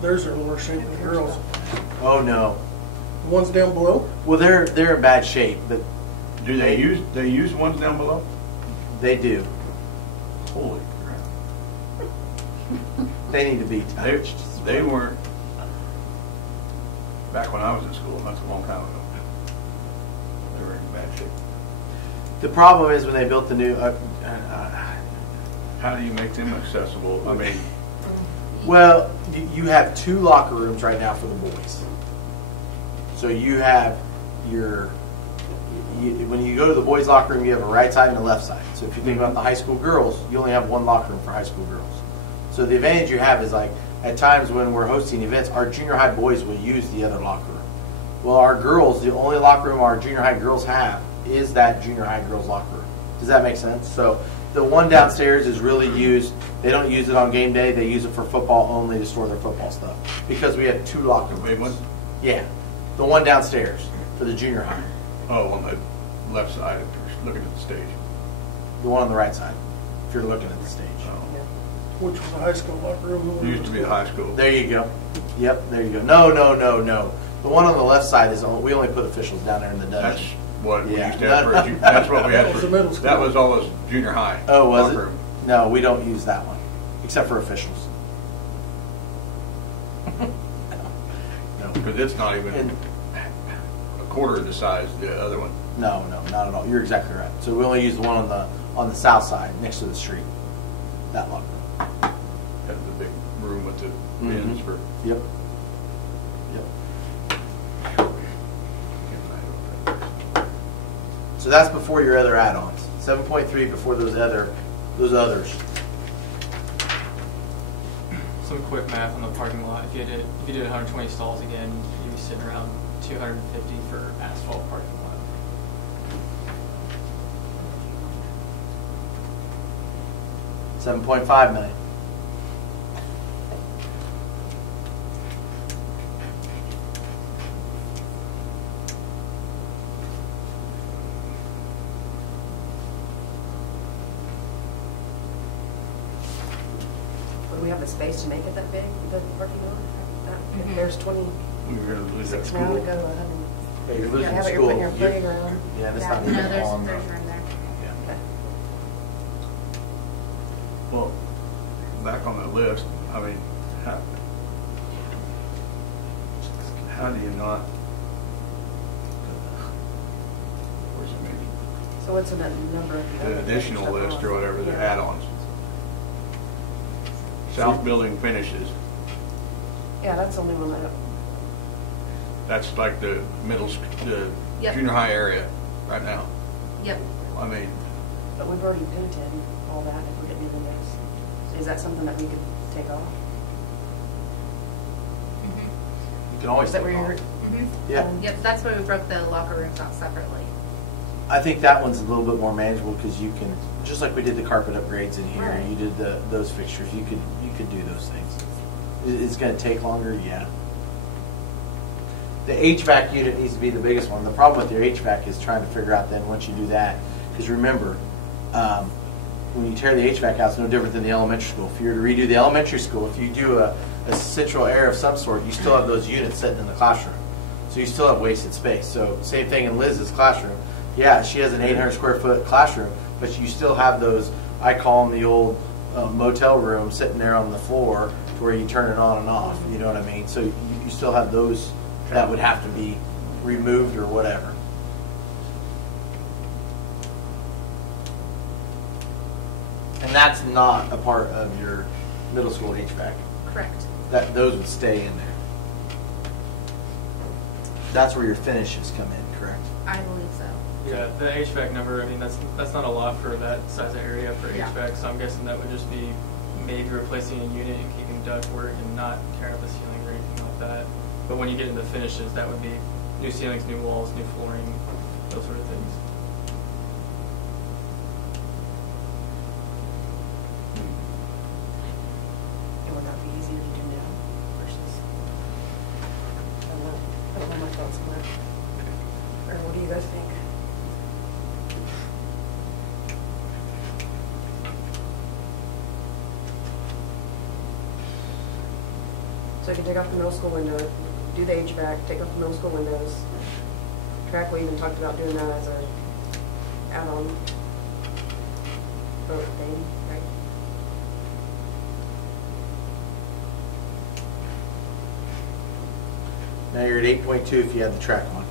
Theirs are more shape than the girls. Oh no. The ones down below? Well, they're in bad shape, but Do they use ones down below? they do. Holy crap. They need to be touched. They weren't, back when I was in school, that's a long time ago. They were in bad shape. The problem is when they built the new. How do you make them accessible? I mean, Well, you have 2 locker rooms right now for the boys. So you have when you go to the boys' locker room, you have a right side and a left side. So if you think about the high school girls, you only have 1 locker room for high school girls. So the advantage you have is, like, at times when we're hosting events, our junior high boys will use the other locker room. Well, our girls, the only locker room our junior high girls have is that junior high girls locker room. Does that make sense? So the one downstairs is really used. They don't use it on game day. They use it for football only to store their football stuff, because we have 2 locker the rooms. big one? Yeah, the one downstairs for the junior high. Oh, on the left side, if you're looking at the stage. The one on the right side, if you're looking at the stage. Oh. Which was a high school locker room? It used to be the high school. There you go. Yep, there you go. No. The one on the left side is we only put officials down there in the That's dungeon. what we Yeah. used to have for, that's what we had That was for, the middle school. that was all those junior high. Oh, was locker it? room. No, we don't use that one, except for officials. No. Because it's not even And- a quarter of the size of the other one. No, not at all. You're exactly right. So we only use the one on the south side next to the street. That locker room. Had the big room with the bins for. Yep. So that's before your other add-ons. 7.3 before those others. Some quick math on the parking lot. If you did 120 stalls again, you'd be sitting around 250 for asphalt parking lot. $7.5 million. Would we have the space to make it that big, the parking lot? If there's 26 We're gonna lose that round to school. go, Yeah, you're you losing have it school. in your playground. Yeah, and it's Yeah, not no, even there's on. room there. Yeah. Okay. Well, back on the list, I mean, how do you not? Where's the meeting? So what's in that number? The additional list or whatever, the Yeah. add-ons. South building finishes, Yeah, that's the only one I don't, that's like the the Yep. junior high area right now. Yep. I mean, but we've already painted all that if we didn't do this. Is that something that we could take off? You can always Is that take where off. you're? Yeah. Yep, that's why we broke the locker rooms out separately. I think that one's a little bit more manageable because you can, just like we did the carpet upgrades in here, Right. you did those fixtures, you could do those things. It's going to take longer, yeah. The HVAC unit needs to be the biggest one. The problem with your HVAC is trying to figure out then once you do that, because remember, when you tear the HVAC out, it's no different than the elementary school. If you were to redo the elementary school, if you do a central air of some sort, you still have those units sitting in the classroom. So you still have wasted space. So same thing in Liz's classroom. Yeah, she has an 800 square foot classroom, but you still have those, I call them the old motel room sitting there on the floor to where you turn it on and off. You know what I mean? So you still have those that would have to be removed or whatever. And that's not a part of your middle school HVAC. Correct. Those would stay in there. That's where your finishes come in, correct? I believe so. Yeah, the HVAC number, I mean, that's not a lot for that size of area for Yeah. HVAC, so I'm guessing that would just be maybe replacing a unit and keeping ductwork and not tearing up the ceiling or anything like that. But when you get into finishes, that would be new ceilings, new walls, new flooring, those sort of things. It would not be easier to do now versus. I don't know my thoughts on that. Or what do you guys think? So you can take off the middle school window, do the HVAC, take off the middle school windows. Track, we even talked about doing that as a add-on vote thing, right? Now you're at 8.2 if you had the track on.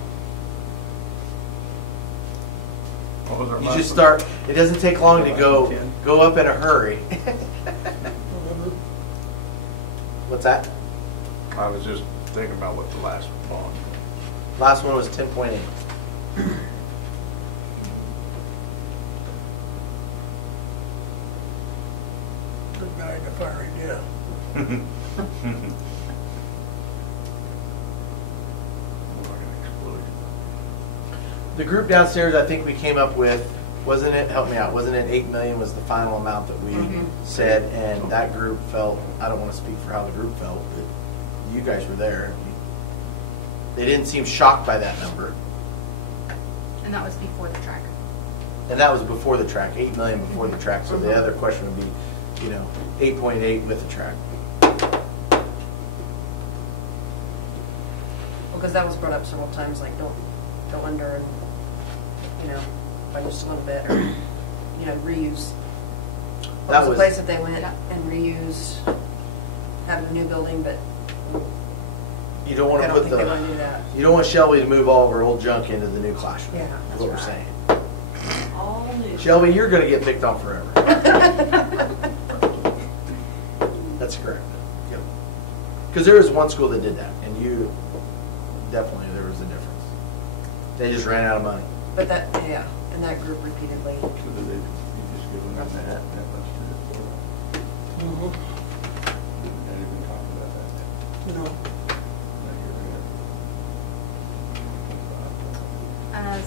what was our You last just one? start, it doesn't take long to go up in a hurry. What's that? I was just thinking about what the last one was. Last one was 10.8. Good night, if I read, The group downstairs, I think we came up with, wasn't it, help me out, wasn't it 8 million was the final amount that we said, and that group felt, I don't want to speak for how the group felt, but you guys were there. They didn't seem shocked by that number. And that was before the track. And that was before the track, 8 million before the track. So the other question would be, 8.8 with the track. Well, because that was brought up several times, like don't go under and, by just a little bit, or, reuse. What That was the was- place that they went and reused, had a new building, but You don't want I to don't put think they want to the, do that. you don't want Shelby to move all of her old junk into the new classroom. Yeah, That's that's what we're right. saying. All new. Shelby, you're going to get picked on forever. That's correct. Yep. Because there was one school that did that, and definitely there was a difference. They just ran out of money. But that, yeah, in that group repeatedly. So do they, you just give them that much to do it for them? Mhm. Didn't even talk about that. No.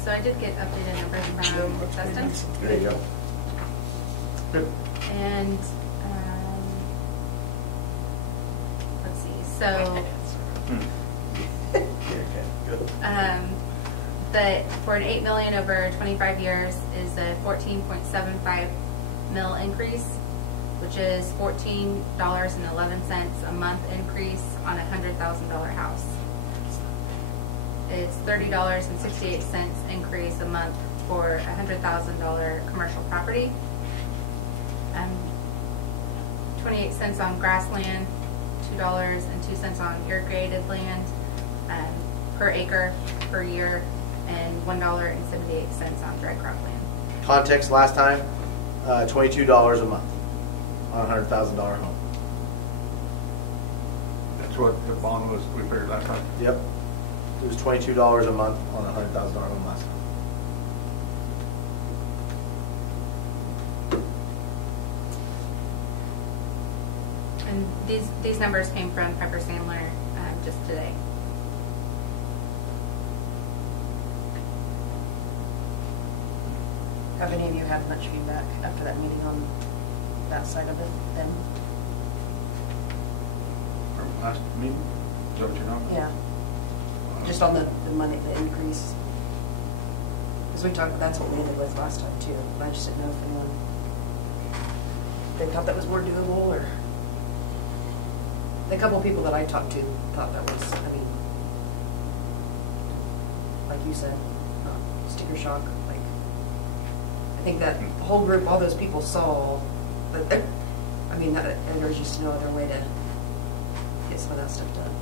So I did get updated numbers from Dustin. There you go. Good. And, let's see, so, Yeah, okay, good. the, for an 8 million over 25 years is a 14.75 mil increase, which is $14.11 a month increase on a $100,000 house. It's $30.68 increase a month for a $100,000 commercial property. 28 cents on grassland, $2.02 on irrigated land per acre per year, and $1.78 on dry crop land. Context last time, $22 a month on a $100,000 home. That's what the bond was, we figured last time. Yep. It was $22 a month on a $100,000 home last time. And these numbers came from Piper Sandler just today. Have any of you had much feedback after that meeting on that side of it then? From last meeting, is that what you're talking about? Yeah. Just on the money, the increase. Because we talked, that's what we ended with last time too. I just didn't know if anyone, they thought that was more doable, or the couple of people that I talked to thought that was, I mean, like you said, sticker shock, like, I think that whole group, all those people saw, but I mean, and there's just no other way to get some of that stuff done.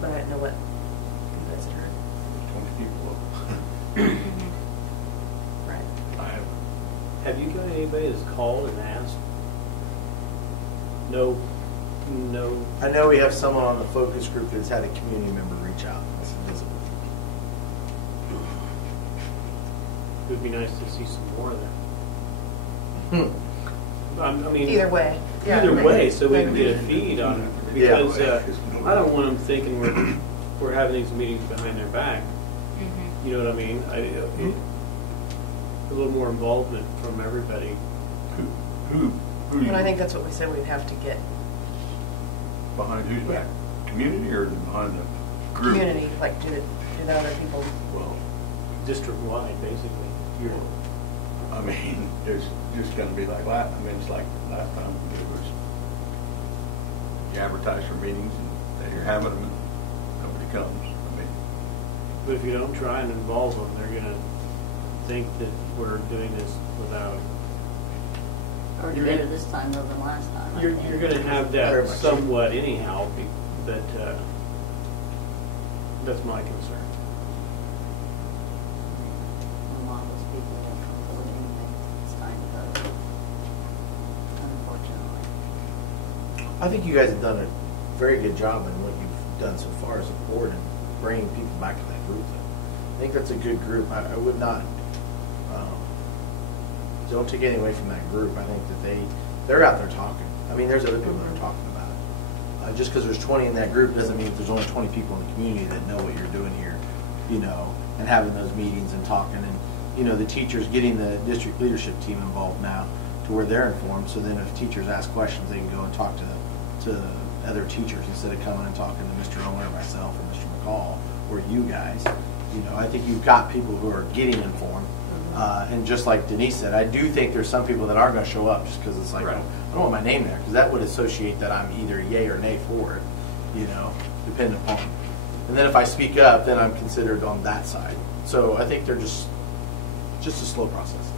But I didn't know what you guys had heard. 20 people. Right. Have you got anybody that's called and asked? No. I know we have someone on the focus group that's had a community member reach out. That's invisible. It would be nice to see some more of that. I mean, Either way. Either way, so we can get a feed on it. Because I don't want them thinking we're having these meetings behind their back. You know what I mean? A little more involvement from everybody. Who And I think that's what we said we'd have to get. behind who's back? Community or behind the group? Community, like do the other people. Well, district-wide, basically. I mean, there's just going to be like last. I mean, it's like last time it was. You advertise for meetings and you're having them and nobody comes. I mean, But if you don't try and involve them, they're going to think that we're doing this without. Or You're better gonna- this time than last time, I You're think. going to have Very that much. somewhat anyhow, but that's my concern. A lot of those people don't come to vote anyway. It's time to vote, unfortunately. I think you guys have done a very good job in what you've done so far as a board and bringing people back to that group. I think that's a good group. I would not, don't take anything away from that group. I think that they're out there talking. I mean, there's other people that are talking about it. Just because there's 20 in that group doesn't mean that there's only 20 people in the community that know what you're doing here, you know, and having those meetings and talking. And, you know, the teachers getting the district leadership team involved now to where they're informed. So then if teachers ask questions, they can go and talk to other teachers instead of coming and talking to Mr. Owen or myself or Mr. McCall or you guys. You know, I think you've got people who are getting informed. And just like Denise said, I do think there's some people that aren't going to show up just because it's like, Right. I don't want my name there, because that would associate that I'm either yay or nay for it, you know, depending upon. And then if I speak up, then I'm considered on that side. So I think they're just a slow process.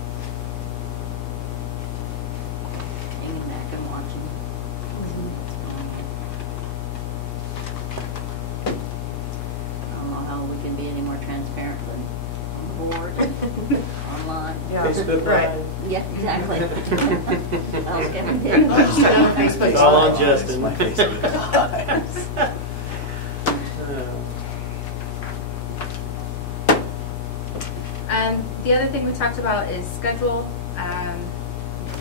Hanging back and watching. I don't know how we can be any more transparent than on the board and online. Yeah. Facebook Right. Live. Yeah, exactly. I was getting it. I'll just turn on Facebook. It's all on It's Justin. my Facebook Lives. The other thing we talked about is schedule.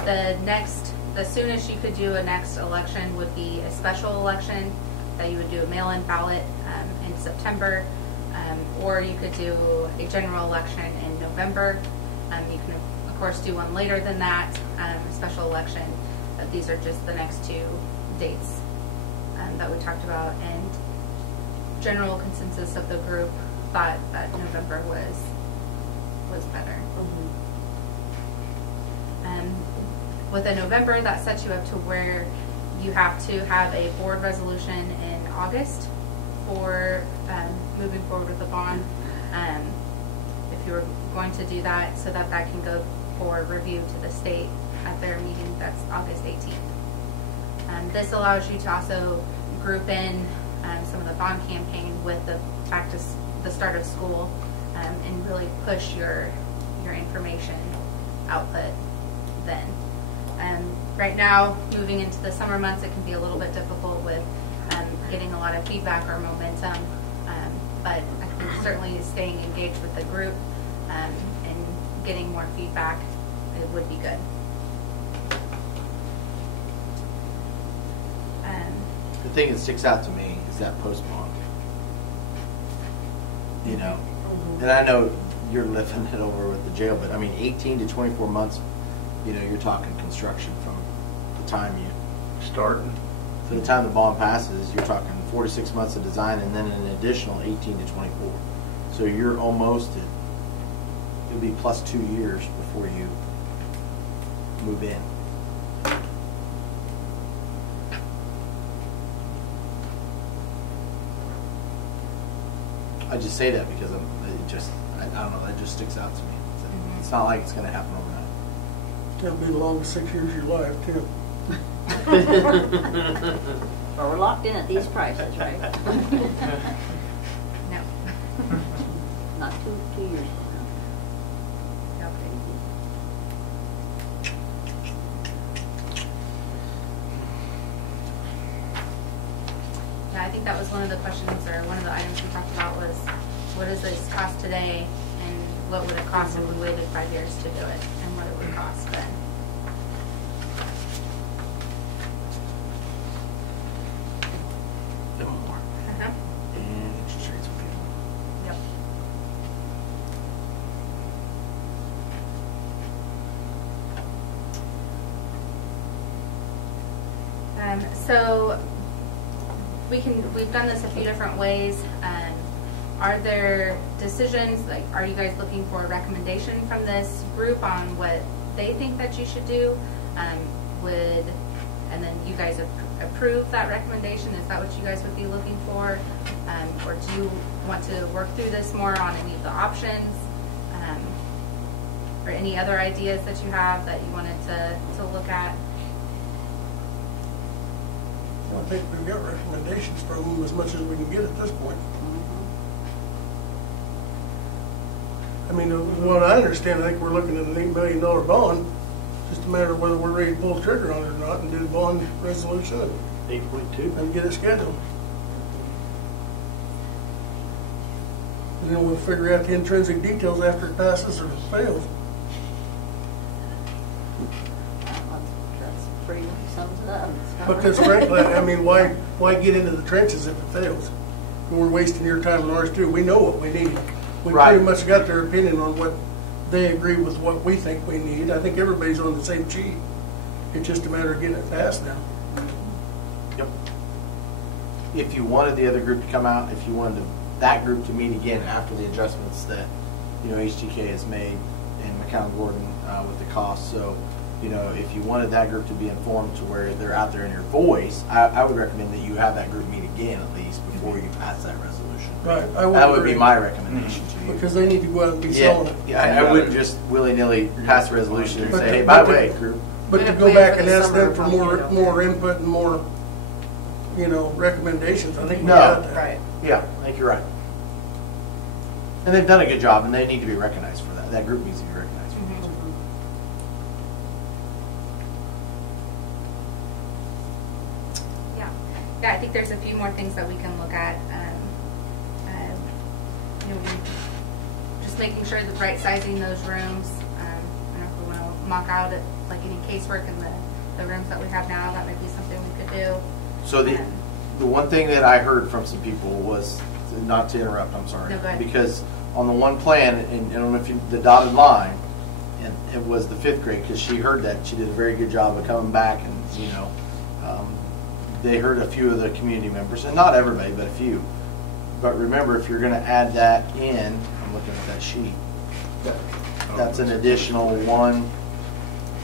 The soonest you could do a next election would be a special election that you would do a mail-in ballot in September, or you could do a general election in November. You can of course do one later than that, a special election. But these are just the next two dates that we talked about, and general consensus of the group thought that November was better. With a November, that sets you up to where you have to have a board resolution in August for moving forward with the bond. If you were going to do that, so that can go for review to the state at their meeting, that's August 18th. This allows you to also group in some of the bond campaign with the start of school, and really push your information output then. Right now, moving into the summer months, it can be a little bit difficult with getting a lot of feedback or momentum, but I think certainly staying engaged with the group and getting more feedback, it would be good. The thing that sticks out to me is that post-bond. You know, and I know you're living it over with the jail, but I mean, 18 to 24 months, you know, you're talking construction from the time you Starting. to the time the bond passes, you're talking 4 to 6 months of design and then an additional 18 to 24. So you're almost at, it'll be plus 2 years before you move in. I just say that because I don't know, that just sticks out to me. It's not like it's going to happen overnight. That'll be the longest 6 years of your life, too. Well, we're locked in at these prices, right? No. Not two years from now. Yeah, I think that was one of the questions, or one of the items we talked about was, what does this cost today, and what would it cost if we waited 5 years to do it, and what it would cost then? No more. And interest rates will be low. Yep. So we've done this a few different ways. Are there decisions, like, are you guys looking for a recommendation from this group on what they think that you should do? And then you guys approve that recommendation? Is that what you guys would be looking for? Or do you want to work through this more on any of the options? Or any other ideas that you have that you wanted to look at? I think we've got recommendations from them as much as we can get at this point. I mean, what I understand, I think we're looking at an $8 million bond. Just a matter of whether we're ready to pull the trigger on it or not and do the bond resolution 8.2. and get it scheduled. And then we'll figure out the intrinsic details after it passes or fails. That's pretty much sums it up. Because frankly, I mean, why get into the trenches if it fails? We're wasting your time and ours too. We know what we need. We Right. pretty much got their opinion on what they agree with what we think we need. I think everybody's on the same sheet. It's just a matter of getting it passed now. Yep. If you wanted the other group to come out, if you wanted that group to meet again after the adjustments that, you know, HTK has made and McCown Gordon with the cost. So, you know, if you wanted that group to be informed to where they're out there in your voice, I would recommend that you have that group meet again at least before you pass that resolution. Right. That would be my recommendation to you. Because they need to go out and be selling it. Yeah, I wouldn't just willy-nilly pass a resolution and But say, to- hey, by the but to- way, group. But to go back and ask them for more input and more, you know, recommendations, I think we got that. Right. Yeah, I think you're right. And they've done a good job, and they need to be recognized for that. That group needs to be recognized for that. Yeah, I think there's a few more things that we can look at. You know, we just just making sure that right sizing those rooms. I don't know if we want to mock out at like any casework in the rooms that we have now. That might be something we could do. So the one thing that I heard from some people was, not to interrupt, I'm sorry. No, go ahead. Because on the one plan, and I don't know if you, the dotted line, and it was the 5th grade, because she heard that. She did a very good job of coming back, and, you know, they heard a few of the community members, and not everybody, but a few. But remember, if you're going to add that in, I'm looking at that sheet, that's an additional one,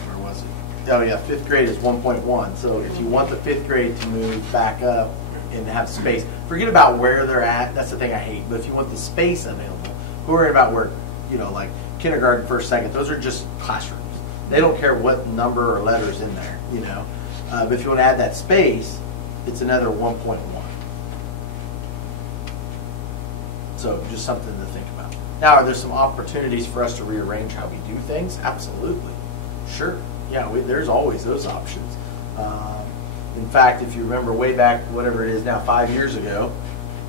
where was it? Oh yeah, 5th grade is 1.1. So if you want the 5th grade to move back up and have space, forget about where they're at. That's the thing I hate. But if you want the space available, who worry about where, you know, like kindergarten, 1st, 2nd, those are just classrooms. They don't care what number or letters in there, you know. But if you want to add that space, it's another 1.1. So just something to think about. Now, are there some opportunities for us to rearrange how we do things? Absolutely. Sure. Yeah, there's always those options. In fact, if you remember way back, whatever it is now, 5 years ago,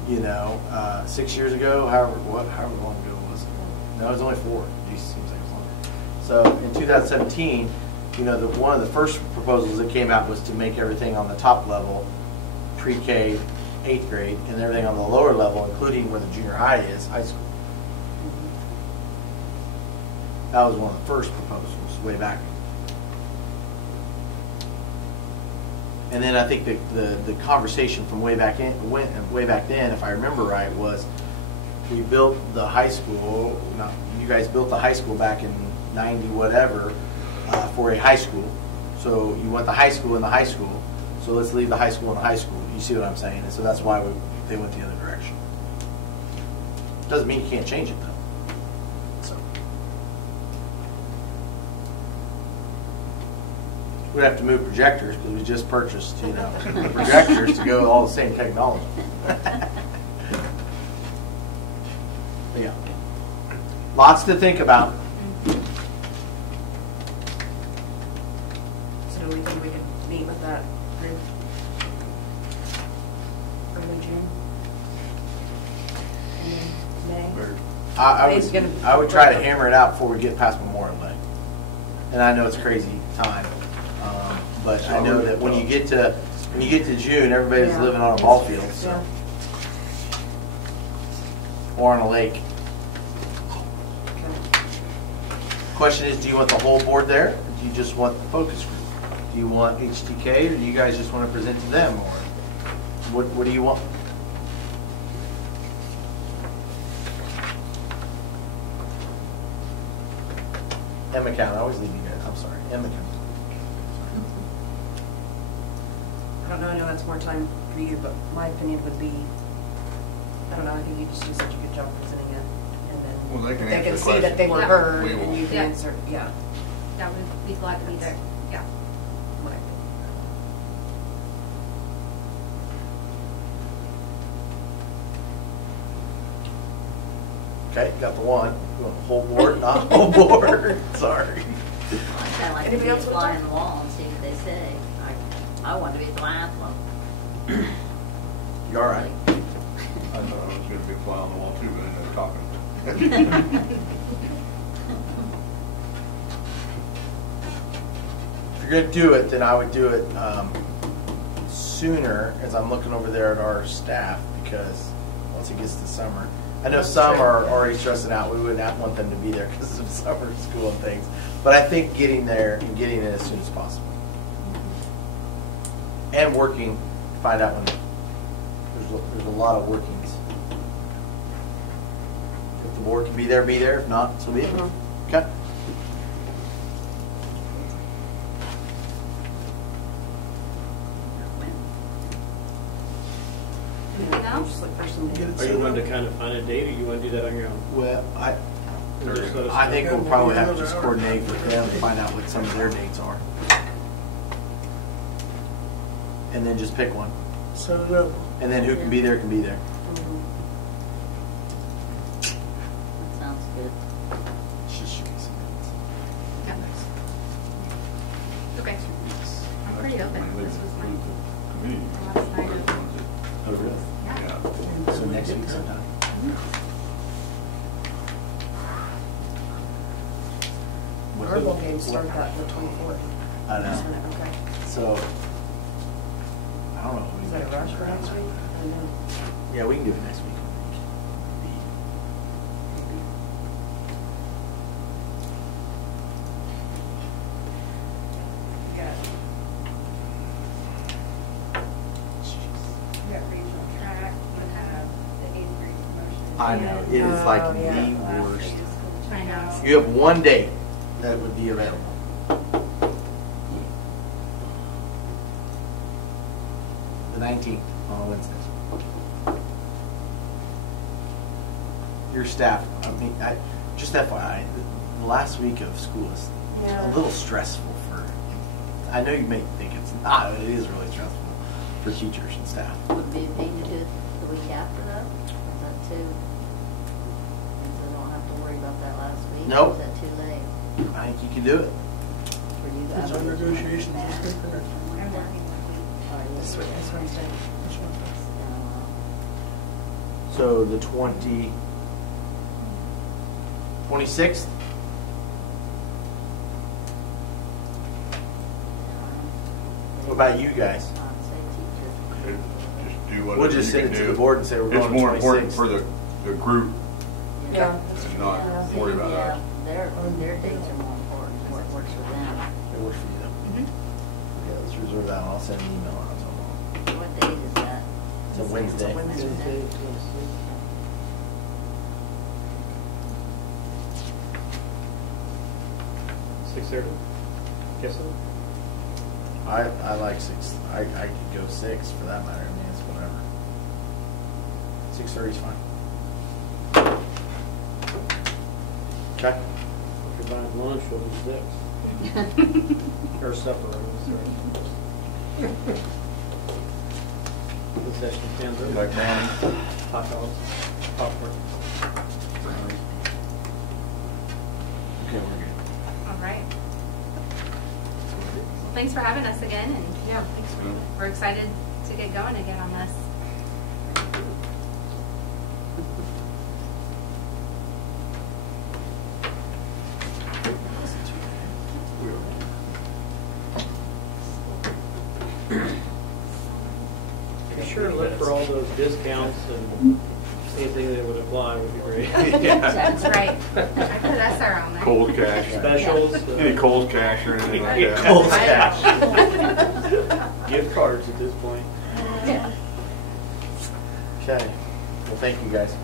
you know, 6 years ago, however long ago was it? No, it was only 4. It seems like it was longer. So in 2017, you know, one of the first proposals that came out was to make everything on the top level, pre-K, 8th grade, and everything on the lower level, including where the junior high is, high school. That was one of the first proposals way back. And then I think the conversation from way back then, if I remember right, was we built the high school. You guys built the high school back in 90 whatever for a high school. So you want the high school in the high school. So let's leave the high school in the high school. You see what I'm saying? And so that's why they went the other direction. Doesn't mean you can't change it though. So we'd have to move projectors because we just purchased, you know, projectors to go with all the same technology. Yeah, lots to think about. So do we think we could meet with that group early June? And then May? I would try to hammer it out before we get past Memorial Day. And I know it's crazy time, but I know that when you get to June, everybody's living on a ball field, so. Or on a lake. Question is, do you want the whole board there, or do you just want the focus group? Do you want HTK, or do you guys just want to present to them, or what do you want? Emma County, I always leave you guys. I'm sorry, Emma County. I don't know, I know that's more time for you, but my opinion would be, I don't know, I think you just do such a good job presenting it. And then Well, they can they answer can the see that they were Yeah. heard We will. and you can Yeah. answer, yeah. Yeah, we'd be glad to be there. Yeah. What I think. Okay, got the one. You want the whole board, not the whole board. Sorry. I kind of like to Anybody be a else fly want on to the wall and see what they say. I want to be the triathlon. You all right? I thought I was going to be a fly on the wall too, but then they're talking. If you're going to do it, then I would do it sooner, as I'm looking over there at our staff, because once it gets to summer, I know some are already stressing out. We would not want them to be there because of summer school and things. But I think getting there and getting it as soon as possible. And working to find out when there's a lot of workings. If the board can be there, be there. If not, so be it. Okay. Anything else? Just look for some dates. Are you wanting to kind of find a date, or you want to do that on your own? Well, Or just let us I know? think we'll probably have to just coordinate with them and find out what some of their dates are. And then just pick one. Set it up. And then who can be there can be there. That sounds good. Should be some dates. Yeah. Okay. I'm pretty open. This was my last night of, Oh, really? yeah. So next week sometime. Our bowl games start out the 24th. I know. Okay. So, I don't know. Is that a rush for next week? I don't know. Yeah, we can do it next week. We got regional track, we have the 8th grade promotion. I know, it is like Oh, yeah. the worst. I know. You have one day that would be available. The 19th on a Wednesday. Your staff, I mean, just FYI, the last week of school is Yeah. a little stressful for, I know you may think it's not, but it is really stressful for teachers and staff. Would be a thing to do it the week after that? Is that too? So we don't have to worry about that last week? Nope. Or is that too late I think you can do it. for you guys? Is our negotiations this week or? I'm working with This Wednesday. So the 26th? What about you guys? I'd say teachers. Just do whatever We'll just you send can it to do. the board and say we're It's going to more important 26th. for the group Yeah. and not Yeah. worry about Yeah, us. their dates are more important, what works for them. It works for you. Mhm. Yeah, let's reserve that one. I'll send an email out to them. What date is that? It's a Wednesday. It's a Wednesday. Six 6:30. Guess so. I like 6. I could go 6 for that matter. I mean, it's whatever. 6:30 is fine. Okay. If you're buying lunch, we'll do 6. Or supper, I mean, sorry. Concession stands You up. like brownie? Hot dogs, popcorn. Okay, we're good. All right. Well, thanks for having us again, and Yeah, thanks for that. we're excited to get going again on this. Be sure to look for all those discounts and anything that would apply would be great. That's right. I put SR on there. Cold cash. Specials. Any cold cash or anything like that? Cold I cash. Gift cards at this point. Yeah. Okay. Well, thank you guys.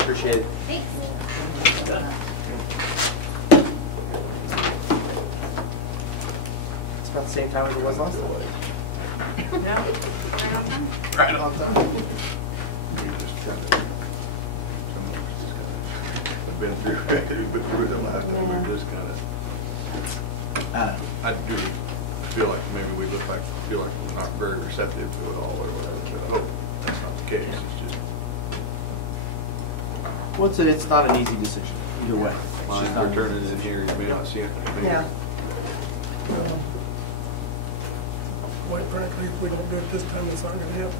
Appreciate it. Thanks. It's about the same time as it was last time. Yeah. Right on time. Right on time. We just kind of, some of us just kind of, have been through it the last time, we're just kind of, I do feel like maybe we feel like we're not very receptive to it all or whatever, but I hope that's not the case, it's just. Well, it's not an easy decision either way. It's Mine, just not we're an turning easy it in decision. here, you may not see it. Yeah. Quite frankly, if we don't do it this time, it's not gonna happen.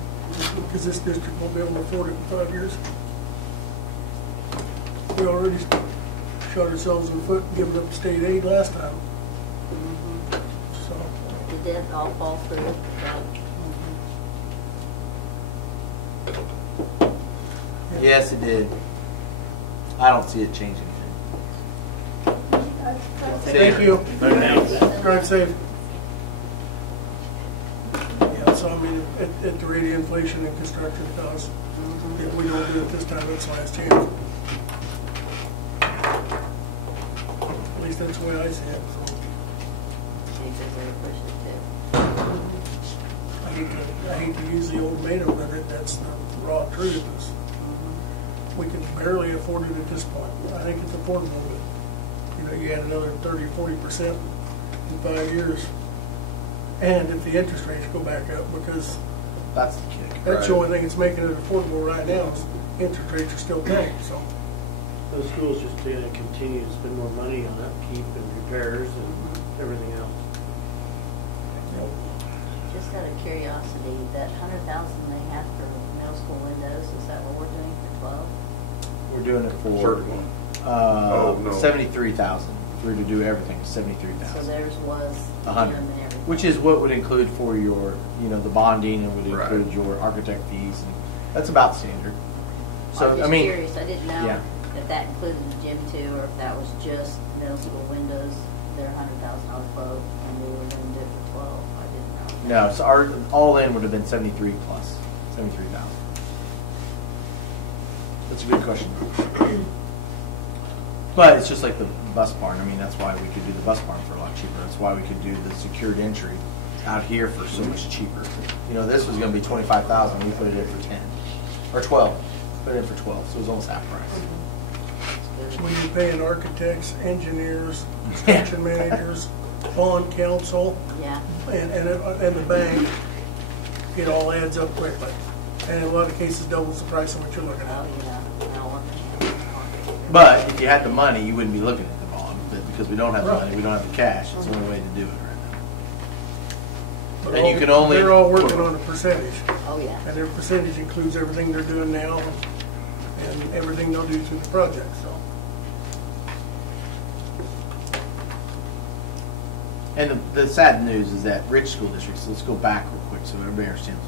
Because this district won't be able to afford it in 5 years. We already shot ourselves in the foot giving up state aid last time. So, Did that all fall through? Yes, it did. I don't see it changing. thank you. Thanks. Drive safe. Yeah, so I mean, at the rate of inflation and construction costs, if we don't do it this time, it's last chance. At least that's the way I see it, so. Think they're gonna push it too. I hate to use the ultimatum, but that's the raw truth. Is we can barely afford it at this point. I think it's affordable, but you add another 30-40% in 5 years, and if the interest rates go back up, because That's the kick. that's the only thing that's making it affordable right now. Is interest rates are still paying. So Those schools just going to continue to spend more money on upkeep and repairs and everything else. Just out of curiosity, that 100,000 they have for middle school windows, is that what we're doing for 12? We're doing it for Certain one. Oh, no. 73,000 through to do everything, So 73,000. theirs was them 100, and everything. which is what would include for your, you know, the bonding and would Right. include your architect fees. And that's about standard. So, I'm I just mean, curious, I didn't know yeah. if that included the gym too, or if that was just middle school windows, their $100,000 quote, and we were gonna do it for 12, I didn't know. No, so our all in would have been 73 plus 73,000. That's a good question. But it's just like the bus barn. I mean, that's why we could do the bus barn for a lot cheaper. That's why we could do the secured entry out here for so much cheaper. You know, this was going to be 25,000. We put it in for 10 or 12. Put it in for 12, so it was almost half price. When you're paying architects, engineers, construction managers, bond counsel, Yeah, and the bank, it all adds up quickly. And in a lot of cases, doubles the price of what you're looking oh, at. yeah, now one thing. But if you had the money, you wouldn't be looking at the bond. But because we don't have the Right. money, we don't have the cash. It's the only way to do it right But And you can only- They're all working on a percentage, Oh, yeah. and their percentage includes everything they're doing now and everything they'll do through the project, so. now. And the sad news is that rich school districts, let's go back real quick so everybody understands.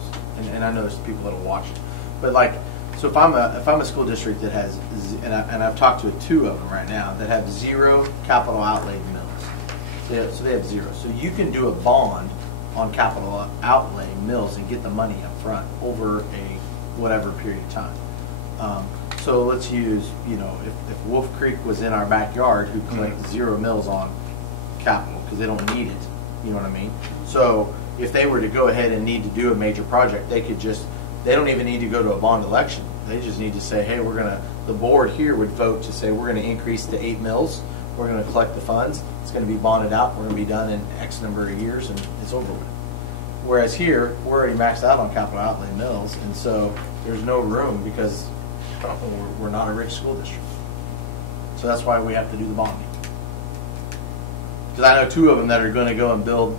And I know there's people that'll watch it. But like, so if I'm a school district that has, and I've talked to two of them right now that have zero capital outlay mills. So they have zero. So you can do a bond on capital outlay mills and get the money up front over a whatever period of time. So let's use, you know, if Wolf Creek was in our backyard, who collect 0 mills on capital because they don't need it. You know what I mean? So if they were to go ahead and need to do a major project, they could just, they don't even need to go to a bond election. They just need to say, hey, the board here would vote to say, we're going to increase to 8 mills. We're going to collect the funds. It's going to be bonded out. We're going to be done in X number of years, and it's over with. Whereas here, we're already maxed out on capital outlay mills, and so there's no room because we're not a rich school district. So that's why we have to do the bonding. Because I know 2 of them that are going to go and build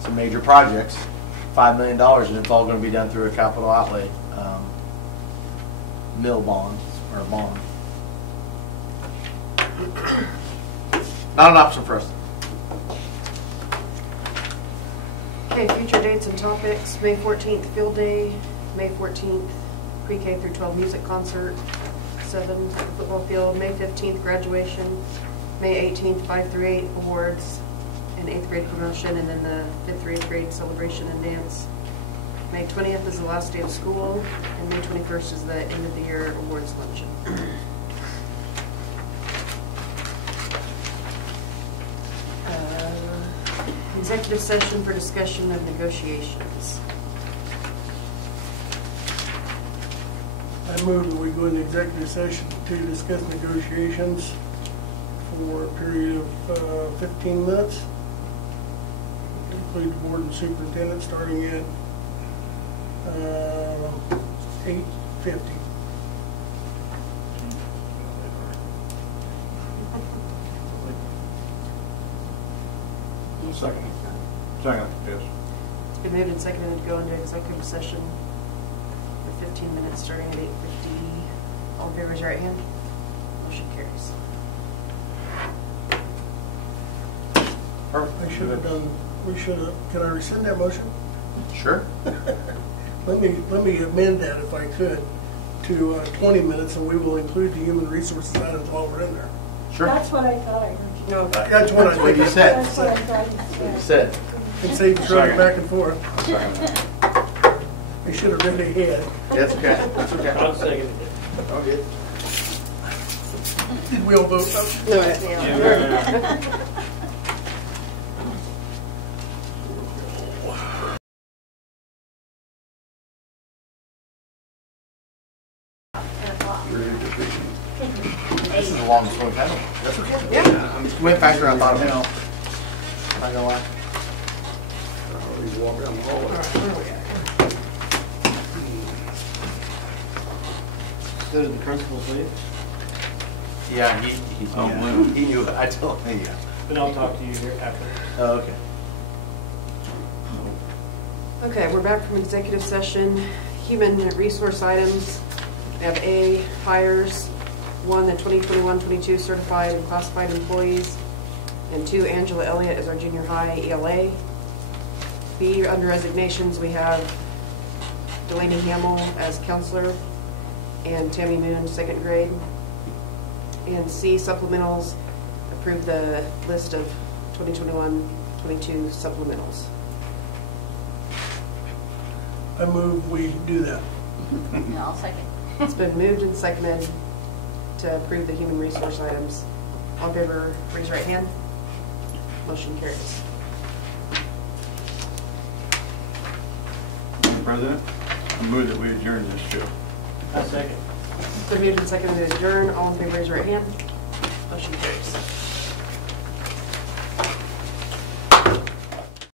some major projects, $5 million, and it's all going to be done through a capital outlay mill bond or a bond. Not an option for us. Okay, future dates and topics. May 14th, field day. May 14th, pre-K through 12 music concert. 7, football field. May 15th, graduation. May 18th, 5 through 8 awards and 8th grade promotion, and then the 5th through 8th grade celebration and dance. May 20th is the last day of school, and May 21st is the end of the year awards luncheon. Executive session for discussion of negotiations. I move that we go into executive session to discuss negotiations for a period of 15 minutes. Include the board and superintendent starting at 8:50. Second. Second, yes. It's been moved and seconded to go into executive session for 15 minutes starting at 8:50. All in favor, raise your right hand. Motion carries. I should have done, can I rescind that motion? Sure. Let me amend that if I could to 20 minutes, and we will include the human resources items while we're in there. Sure. That's what I thought I heard you. No, that's what I think you said. That's what I thought you You said. said. And save you running Second. back and forth. I should have read ahead. That's okay. That's okay. I'll second it. Oh, good. Did we all vote? Yeah. This is the longest one we've had. That's okay. Yeah. Went faster than I thought it would. Not gonna lie. Walk down the hallway. So did the principal leave? Yeah, Oh, yeah. blue. He knew. I told him. Yeah. But I'll talk to you here after. Oh, okay. Okay, we're back from executive session. Human resource items. We have A, hires, 1, the 2021-22 certified and classified employees, and 2, Angela Elliott as our junior high ELA. B, under resignations, we have Delaney Hamill as counselor and Tammy Moon, second grade. And C, supplementals, approve the list of 2021-22 supplementals. I move we do that. Yeah, I'll second. It's been moved and seconded to approve the human resource items. All in favor, raise your right hand. Motion carries. Mr. President, I move that we adjourn this show. A second. It's been moved and seconded to adjourn. All in favor, raise your right hand. Motion carries.